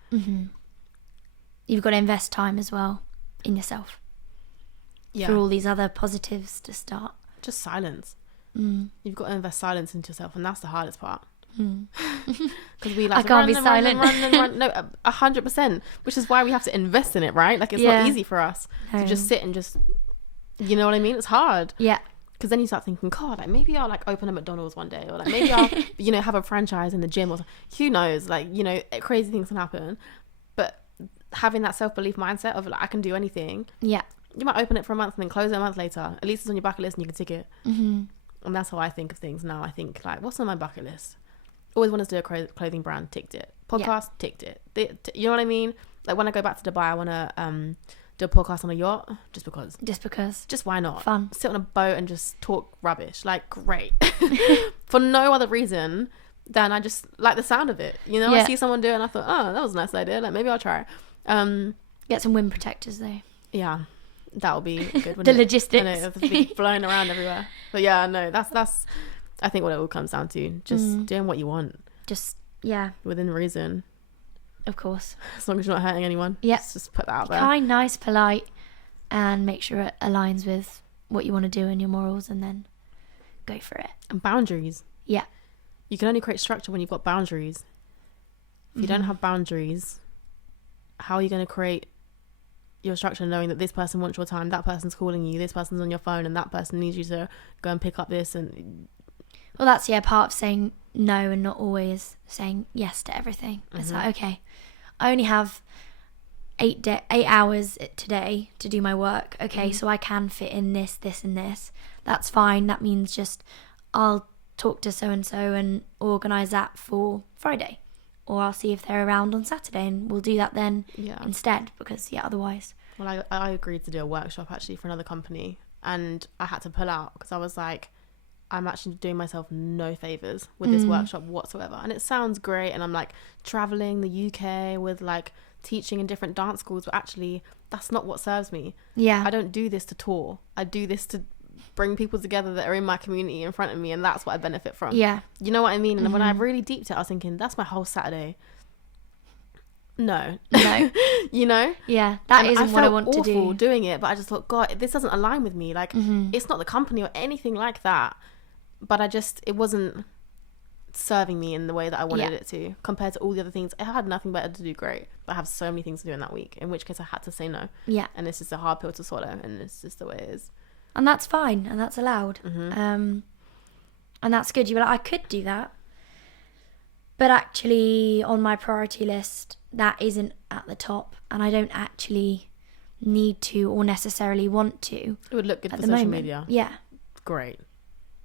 You've got to invest time as well in yourself. Yeah. For all these other positives to start. Just silence. You've got to invest silence into yourself, and that's the hardest part. Because we like I can't be silent. Run. No, 100%. Which is why we have to invest in it, right? Like, it's not easy for us to just sit and just, you know what I mean? It's hard. Yeah. Because then you start thinking, God, like, maybe I'll like open a McDonald's one day, or like maybe I'll, you know, have a franchise in the gym, or something. Who knows? Like, you know, crazy things can happen. But having that self-belief mindset of like, I can do anything. Yeah. You might open it for a month and then close it a month later. At least it's on your bucket list and you can tick it. And that's how I think of things now. I think, like, what's on my bucket list? Always wanted to do a clothing brand, ticked it. Podcast, ticked it. You know what I mean? Like, when I go back to Dubai, I want to do a podcast on a yacht, just because. Just why not? Fun. Sit on a boat and just talk rubbish. Like, great. For no other reason than I just like the sound of it. You know, I see someone do it and I thought, oh, that was a nice idea. Like, maybe I'll try it. Get some wind protectors though. Yeah. That would be good. The logistics. I know, it'll be flying around everywhere. But yeah, no, that's I think what it all comes down to. Just doing what you want. Just, within reason. Of course. As long as you're not hurting anyone. Yeah. Just put that out there. Kind, nice, polite, and make sure it aligns with what you want to do and your morals, and then go for it. And boundaries. Yeah. You can only create structure when you've got boundaries. If you don't have boundaries, how are you going to create your structure, knowing that this person wants your time, that person's calling you, this person's on your phone, and that person needs you to go and pick up this? And well, that's part of saying no and not always saying yes to everything. It's like, okay, I only have 8 hours today to do my work. Okay, so I can fit in this and this. That's fine. That means just I'll talk to so and so and organise that for Friday. Or I'll see if they're around on Saturday and we'll do that then instead, because otherwise. Well, I agreed to do a workshop actually for another company, and I had to pull out because I was like, I'm actually doing myself no favours with this workshop whatsoever. And it sounds great, and I'm like travelling the UK with like teaching in different dance schools, but actually that's not what serves me. Yeah. I don't do this to tour. I do this to bring people together that are in my community in front of me, and that's what I benefit from. Yeah. You know what I mean? And when I really deeped it, I was thinking, that's my whole Saturday. No. You know? Yeah, that isn't what I want to do. I felt awful doing it, but I just thought, God, this doesn't align with me. Like, it's not the company or anything like that, but it wasn't serving me in the way that I wanted it to, compared to all the other things. I had nothing better to do, great, but I have so many things to do in that week, in which case I had to say no. Yeah. And it's just a hard pill to swallow, and it's just the way it is. And that's fine, and that's allowed. And that's good. You were like, I could do that, but actually on my priority list, that isn't at the top, and I don't actually need to or necessarily want to. It would look good for social media. Yeah. Great.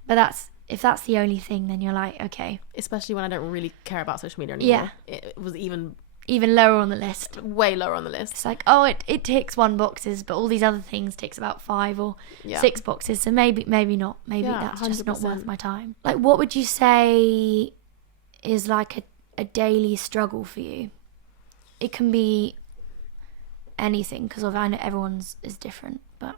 But if that's the only thing, then you're like, okay. Especially when I don't really care about social media anymore. Yeah. It was even even lower on the list. Way lower on the list. It's like, oh, it ticks 1 boxes, but all these other things ticks about 5 or 6 boxes. So maybe not. Maybe that's 100%. Just not worth my time. Like, what would you say is like a daily struggle for you? It can be anything, because I know everyone's is different, but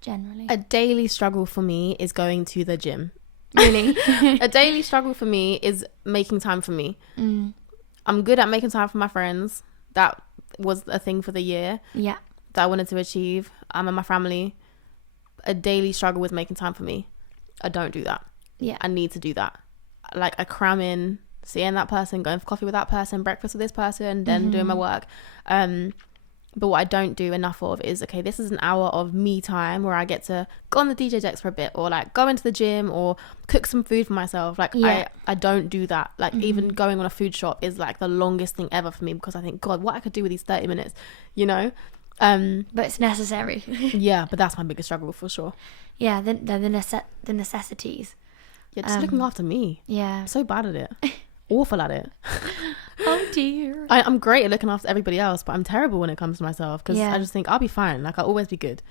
generally. A daily struggle for me is going to the gym. Really? A daily struggle for me is making time for me. I'm good at making time for my friends. That was a thing for the year. Yeah. That I wanted to achieve. And my family. A daily struggle with making time for me. I don't do that. Yeah. I need to do that. Like, I cram in seeing that person, going for coffee with that person, breakfast with this person, then doing my work. But what I don't do enough of is, okay, this is an hour of me time where I get to go on the DJ decks for a bit, or like go into the gym or cook some food for myself. Like, I don't do that. Like, even going on a food shop is like the longest thing ever for me, because I think, God, what I could do with these 30 minutes, you know? But it's necessary. Yeah, but that's my biggest struggle for sure. Yeah, the necessities. Yeah, just looking after me. Yeah. I'm so bad at it. Awful at it. Oh dear. I'm great at looking after everybody else, but I'm terrible when it comes to myself, because I just think I'll be fine. Like, I'll always be good.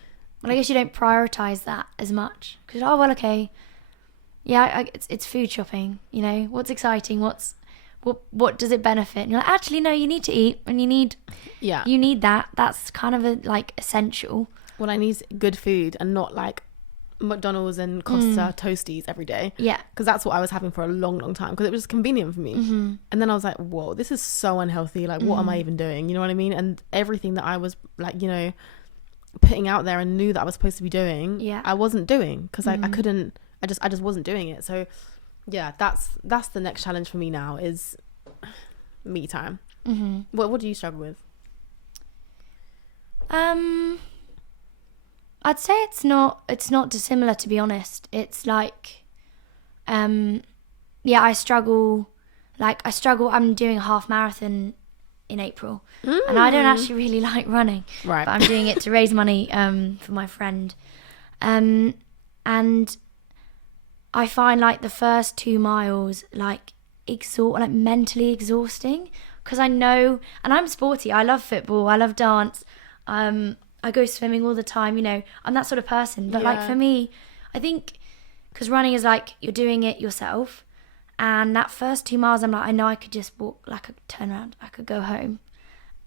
Well, I guess you don't prioritize that as much, because okay, yeah, it's food shopping. You know, what's exciting? What does it benefit? And you're like, actually, no, you need to eat, and you need that. That's kind of like essential. Well, I need good food and not like McDonald's and Costa Toasties every day. Yeah. Because that's what I was having for a long, long time, because it was just convenient for me. And then I was like, whoa, this is so unhealthy. Like, what am I even doing? You know what I mean? And everything that I was like, you know, putting out there and knew that I was supposed to be doing, I wasn't doing, because I couldn't, I just wasn't doing it. So yeah, that's the next challenge for me now, is me time. What do you struggle with? I'd say it's not dissimilar, to be honest. It's like, I struggle. I'm doing a half marathon in April, and I don't actually really like running. Right. But I'm doing it to raise money for my friend, and I find like the first 2 miles like mentally exhausting, because I know, and I'm sporty. I love football. I love dance. I go swimming all the time, you know, I'm that sort of person. But like, for me, I think, because running is like, you're doing it yourself, and that first 2 miles, I'm like, I know I could just walk, like, turn around, I could go home.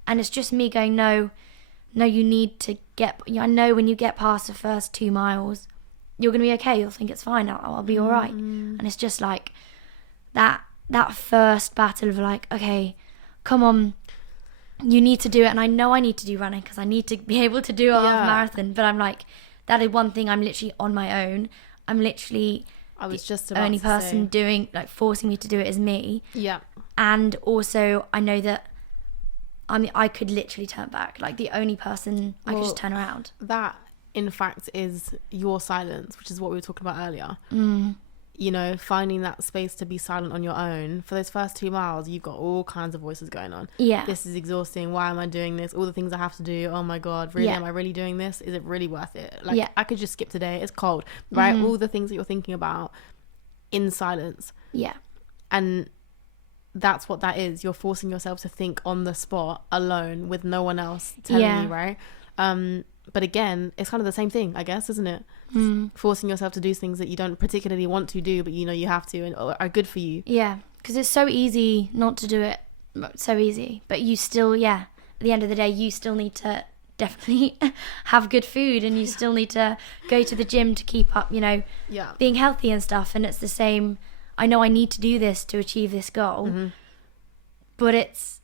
And it's just me going, no, you need to I know when you get past the first 2 miles, you're going to be okay. You'll think it's fine. I'll be all right. And it's just like that first battle of like, okay, come on, you need to do it. And I know I need to do running, because I need to be able to do a half marathon. But I'm like, that is one thing I'm literally on my own. I'm literally the only person doing, like, forcing me to do it is me. Yeah. And also I know that I could literally turn back. Like, the only person I could just turn around. That, in fact, is your silence, which is what we were talking about earlier. You know, finding that space to be silent on your own. For those first 2 miles, you've got all kinds of voices going on. Yeah. This is exhausting. Why am I doing this? All the things I have to do. Oh my God, really? Am I really doing this? Is it really worth it? Like, I could just skip today. It's cold, right? All the things that you're thinking about in silence. Yeah. And that's what that is. You're forcing yourself to think on the spot, alone, with no one else telling you, right? But again, it's kind of the same thing, I guess, isn't it? Forcing yourself to do things that you don't particularly want to do, but you know you have to, and are good for you. Yeah, because it's so easy not to do it. So easy. But you still, at the end of the day, you still need to definitely have good food, and you still need to go to the gym to keep up, you know, being healthy and stuff. And it's the same. I know I need to do this to achieve this goal, but it's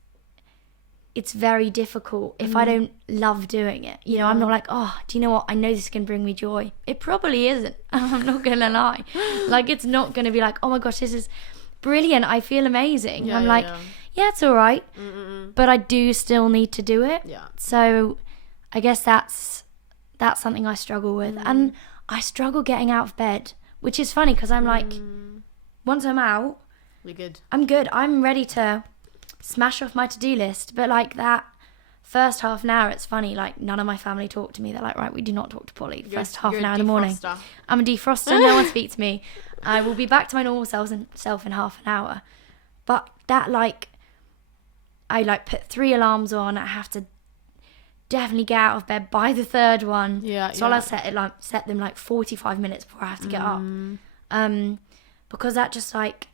very difficult if I don't love doing it. You know, I'm not like, oh, do you know what? I know this can bring me joy. It probably isn't. I'm not going to lie. Like, it's not going to be like, oh my gosh, this is brilliant. I feel amazing. I'm like, it's all right. But I do still need to do it. Yeah. So I guess that's something I struggle with. And I struggle getting out of bed, which is funny, because I'm like, once I'm out, you're good. I'm good. I'm ready to smash off my to-do list. But like, that first half an hour, it's funny, like, none of my family talk to me. They're like, right, we do not talk to Polly first half an hour in the morning. I'm a defroster. No one speaks to me. I will be back to my normal self in half an hour. But that, like, I like put 3 alarms on. I have to definitely get out of bed by the 3rd one. Yeah. So I'll set them like 45 minutes before I have to get up. Because that just like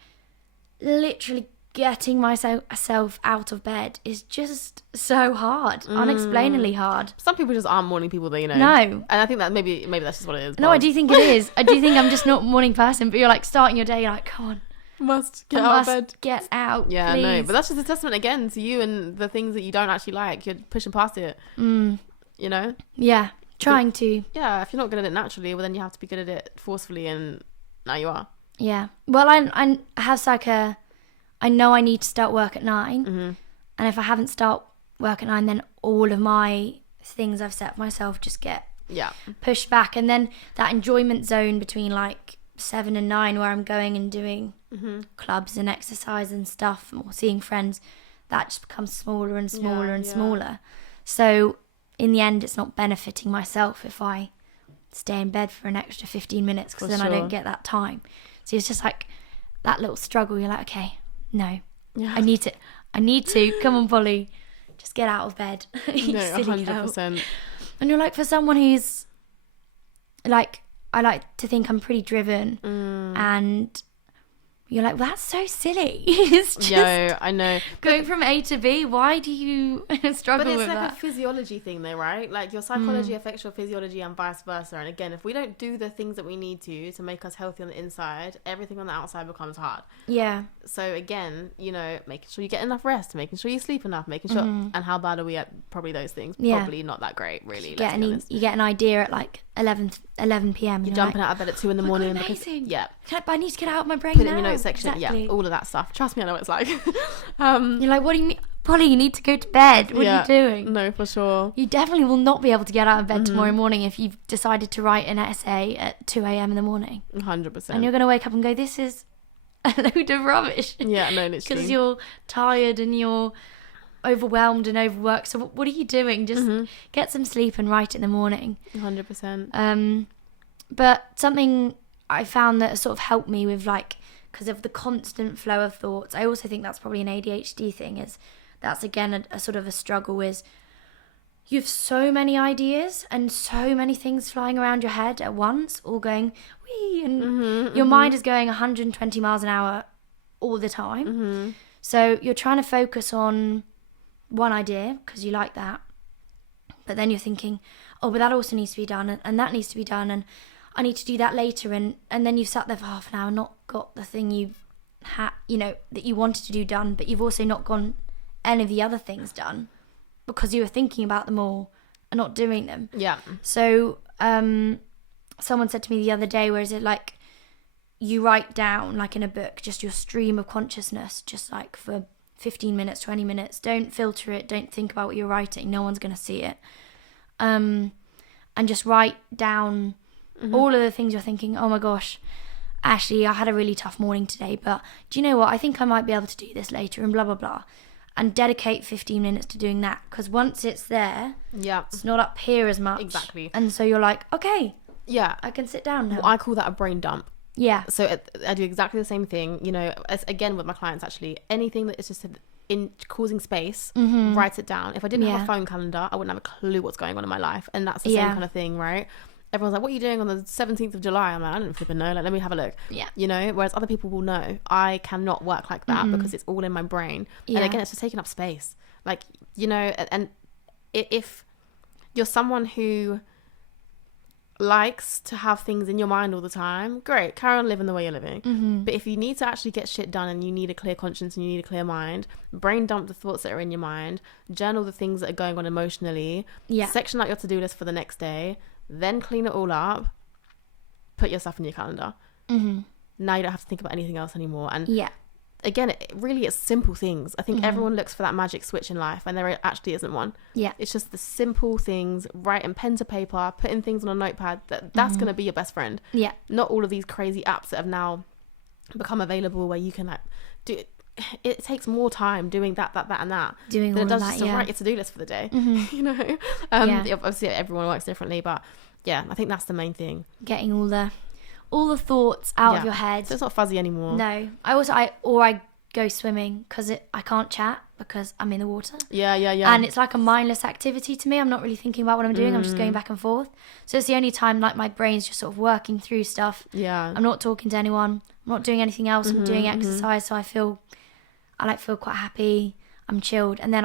literally getting myself out of bed is just so hard, unexplainably hard. Some people just aren't morning people, though, you know. No. And I think that maybe that's just what it is. No, I do think it is. I do think I'm just not a morning person, but you're like starting your day, you're like, come on. Must get out of bed. Get out, yeah, please. No, but that's just a testament again to you and the things that you don't actually like. You're pushing past it. You know? Yeah, trying to. Yeah, if you're not good at it naturally, well, then you have to be good at it forcefully, and now you are. Yeah. Well, I have like I know I need to start work at 9, and if I haven't start work at 9, then all of my things I've set for myself just get pushed back, and then that enjoyment zone between like 7 and 9 where I'm going and doing clubs and exercise and stuff or seeing friends, that just becomes smaller and smaller and smaller. So in the end, it's not benefiting myself if I stay in bed for an extra 15 minutes, because then I don't get that time. So it's just like that little struggle. You're like, okay, no, I need to come on, Polly, just get out of bed. You No, silly 100%. girl. And you're like, for someone who's like, I like to think I'm pretty driven, and you're like, well, that's so silly. It's just I know. going from A to B. Why do you struggle with that? But it's like a physiology thing, though, right? Like your psychology affects your physiology and vice versa. And again, if we don't do the things that we need to make us healthy on the inside, everything on the outside becomes hard. Yeah. So again, you know, making sure you get enough rest, making sure you sleep enough, making sure. And how bad are we at probably those things? Yeah. Probably not that great, really. You get an idea at like 11 p.m. You're jumping out of bed at 2 in the morning. God, because, amazing. But I need to get out of my brain put it now. in your notes section. Exactly. Yeah, all of that stuff. Trust me, I know what it's like. You're like, what do you mean? Polly, you need to go to bed. What are you doing? No, for sure. You definitely will not be able to get out of bed tomorrow morning if you've decided to write an essay at 2 a.m. in the morning. 100%. And you're going to wake up and go, this is a load of rubbish. Yeah, no, literally. Because you're tired and you're overwhelmed and overworked. So what are you doing? Just get some sleep and write it in the morning. 100%. But something I found that sort of helped me with, like, because of the constant flow of thoughts, I also think that's probably an ADHD thing, is that's again a sort of a struggle, is you have so many ideas and so many things flying around your head at once, all going wee, and your mind is going 120 miles an hour all the time. So you're trying to focus on one idea because you like that, but then you're thinking, oh, but that also needs to be done, and that needs to be done, and I need to do that later, and then you've sat there for half an hour, not got the thing you've that you wanted to do done, but you've also not gotten any of the other things done because you were thinking about them all and not doing them. Yeah. So someone said to me the other day, where is it like you write down, like in a book, just your stream of consciousness, just like for 15 minutes, 20 minutes. Don't filter it. Don't think about what you're writing. No one's going to see it. And just write down all of the things you're thinking, oh my gosh, actually, I had a really tough morning today, but do you know what? I think I might be able to do this later, and blah, blah, blah. And dedicate 15 minutes to doing that. Because once it's there, it's not up here as much. Exactly. And so you're like, okay, yeah, I can sit down now. Well, I call that a brain dump. Yeah. So I do exactly the same thing, you know, again with my clients, actually. Anything that is just in causing space, write it down. If I didn't have a phone calendar, I wouldn't have a clue what's going on in my life. And that's the same kind of thing, right? Everyone's like, what are you doing on the 17th of July? I'm like, I don't flipping know. Like, let me have a look. Yeah. You know, whereas other people will know. I cannot work like that because it's all in my brain. Yeah. And again, it's just taking up space. Like, you know, and if you're someone who likes to have things in your mind all the time, great, carry on living the way you're living. But if you need to actually get shit done and you need a clear conscience and you need a clear mind, brain dump the thoughts that are in your mind, journal the things that are going on emotionally, section out your to-do list for the next day, then clean it all up, put your stuff in your calendar. Now you don't have to think about anything else anymore. And again, it's simple things. I think everyone looks for that magic switch in life, and there actually isn't one. It's just the simple things, writing pen to paper, putting things on a notepad, that's going to be your best friend. Not all of these crazy apps that have now become available where you can like do it takes more time doing that and that doing than all it does of just that, to write your to-do list for the day. You know, obviously everyone works differently, but I think that's the main thing, getting all the thoughts out of your head, so it's not fuzzy anymore. No, I go swimming because I can't chat because I'm in the water. Yeah. And it's like a mindless activity to me. I'm not really thinking about what I'm doing. I'm just going back and forth. So it's the only time like my brain's just sort of working through stuff. Yeah. I'm not talking to anyone. I'm not doing anything else. I'm doing exercise. So I feel quite happy. I'm chilled. And then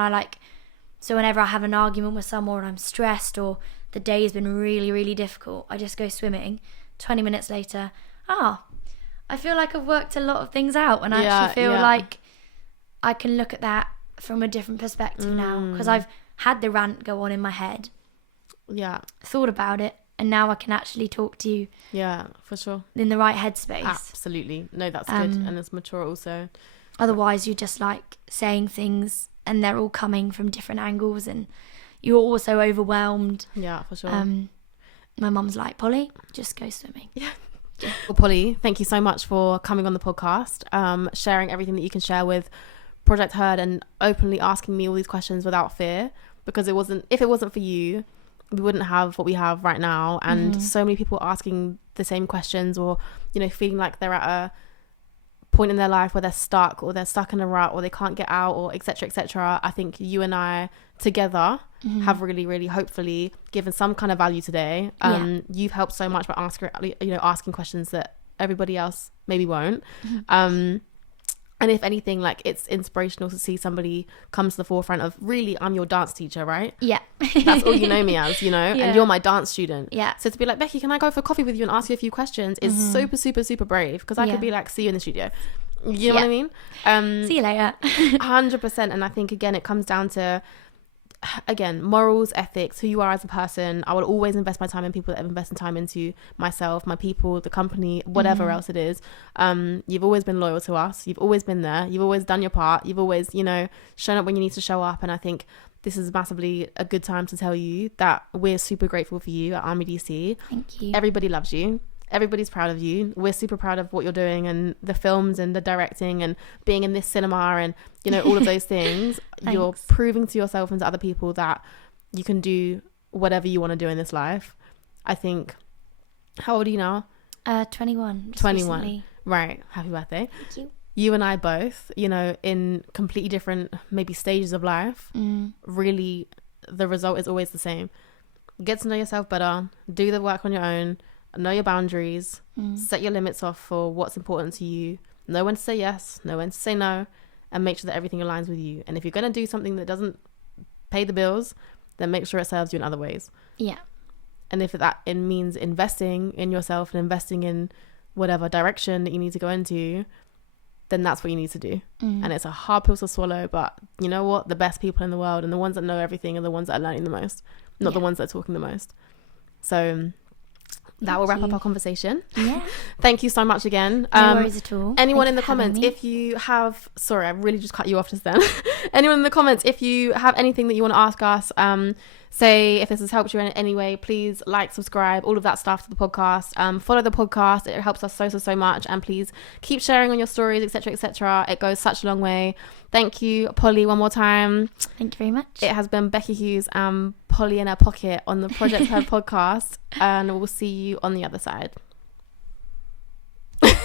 so whenever I have an argument with someone, or I'm stressed, or the day has been really, really difficult, I just go swimming. 20 minutes later, I feel like I've worked a lot of things out, and I actually feel like I can look at that from a different perspective now, because I've had the rant go on in my head, thought about it, and now I can actually talk to you for sure in the right headspace. Absolutely. No, that's good, and it's mature also. Otherwise you're just like saying things and they're all coming from different angles, and you're also overwhelmed. For sure. My mum's like, Polly, just go swimming. Well, Polly, thank you so much for coming on the podcast, sharing everything that you can share with Project Heard, and openly asking me all these questions without fear, because if it wasn't for you, we wouldn't have what we have right now. And so many people asking the same questions, or feeling like they're at a point in their life where they're stuck in a rut, or they can't get out, or etc. I think you and I together have really, really hopefully given some kind of value today. You've helped so much by asking questions that everybody else maybe won't. And if anything, like, it's inspirational to see somebody come to the forefront of, really, I'm your dance teacher, right? Yeah. That's all you know me as, and you're my dance student. Yeah. So to be like, Beckie, can I go for coffee with you and ask you a few questions is super, super, super brave, because I could be like, see you in the studio. You know what I mean? See you later. 100%. And I think, again, it comes down to, morals, ethics, who you are as a person. I will always invest my time in people that have invested time into myself, my people, the company, whatever else it is. You've always been loyal to us. You've always been there. You've always done your part. You've always, shown up when you need to show up. And I think this is massively a good time to tell you that we're super grateful for you at Army DC. Thank you. Everybody loves you. Everybody's proud of you. We're super proud of what you're doing, and the films and the directing and being in this cinema and all of those things. You're proving to yourself and to other people that you can do whatever you want to do in this life. I think, how old are you now? 21. 21. Recently. Right. Happy birthday. Thank you. You and I both, in completely different maybe stages of life. Really, the result is always the same. Get to know yourself better. Do the work on your own. Know your boundaries, set your limits off for what's important to you, know when to say yes, know when to say no, and make sure that everything aligns with you. And if you're going to do something that doesn't pay the bills, then make sure it serves you in other ways. Yeah. And if it means investing in yourself and investing in whatever direction that you need to go into, then that's what you need to do. And it's a hard pill to swallow, but you know what? The best people in the world and the ones that know everything are the ones that are learning the most, not the ones that are talking the most. So that will wrap up our conversation. Yeah. Thank you so much again. No worries at all. Anyone in the comments, if you have... Sorry, I really just cut you off just then. Anyone in the comments, if you have anything that you want to ask us, say if this has helped you in any way, please like, subscribe, all of that stuff to the podcast. Follow the podcast. It helps us so much. And please keep sharing on your stories, etc. It goes such a long way. Thank you, Polly, one more time. Thank you very much. It has been Beckie Hughes and Polly in her pocket on the Project Heard podcast, and we'll see you on the other side. I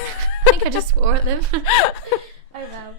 think I just swore at them. Oh well.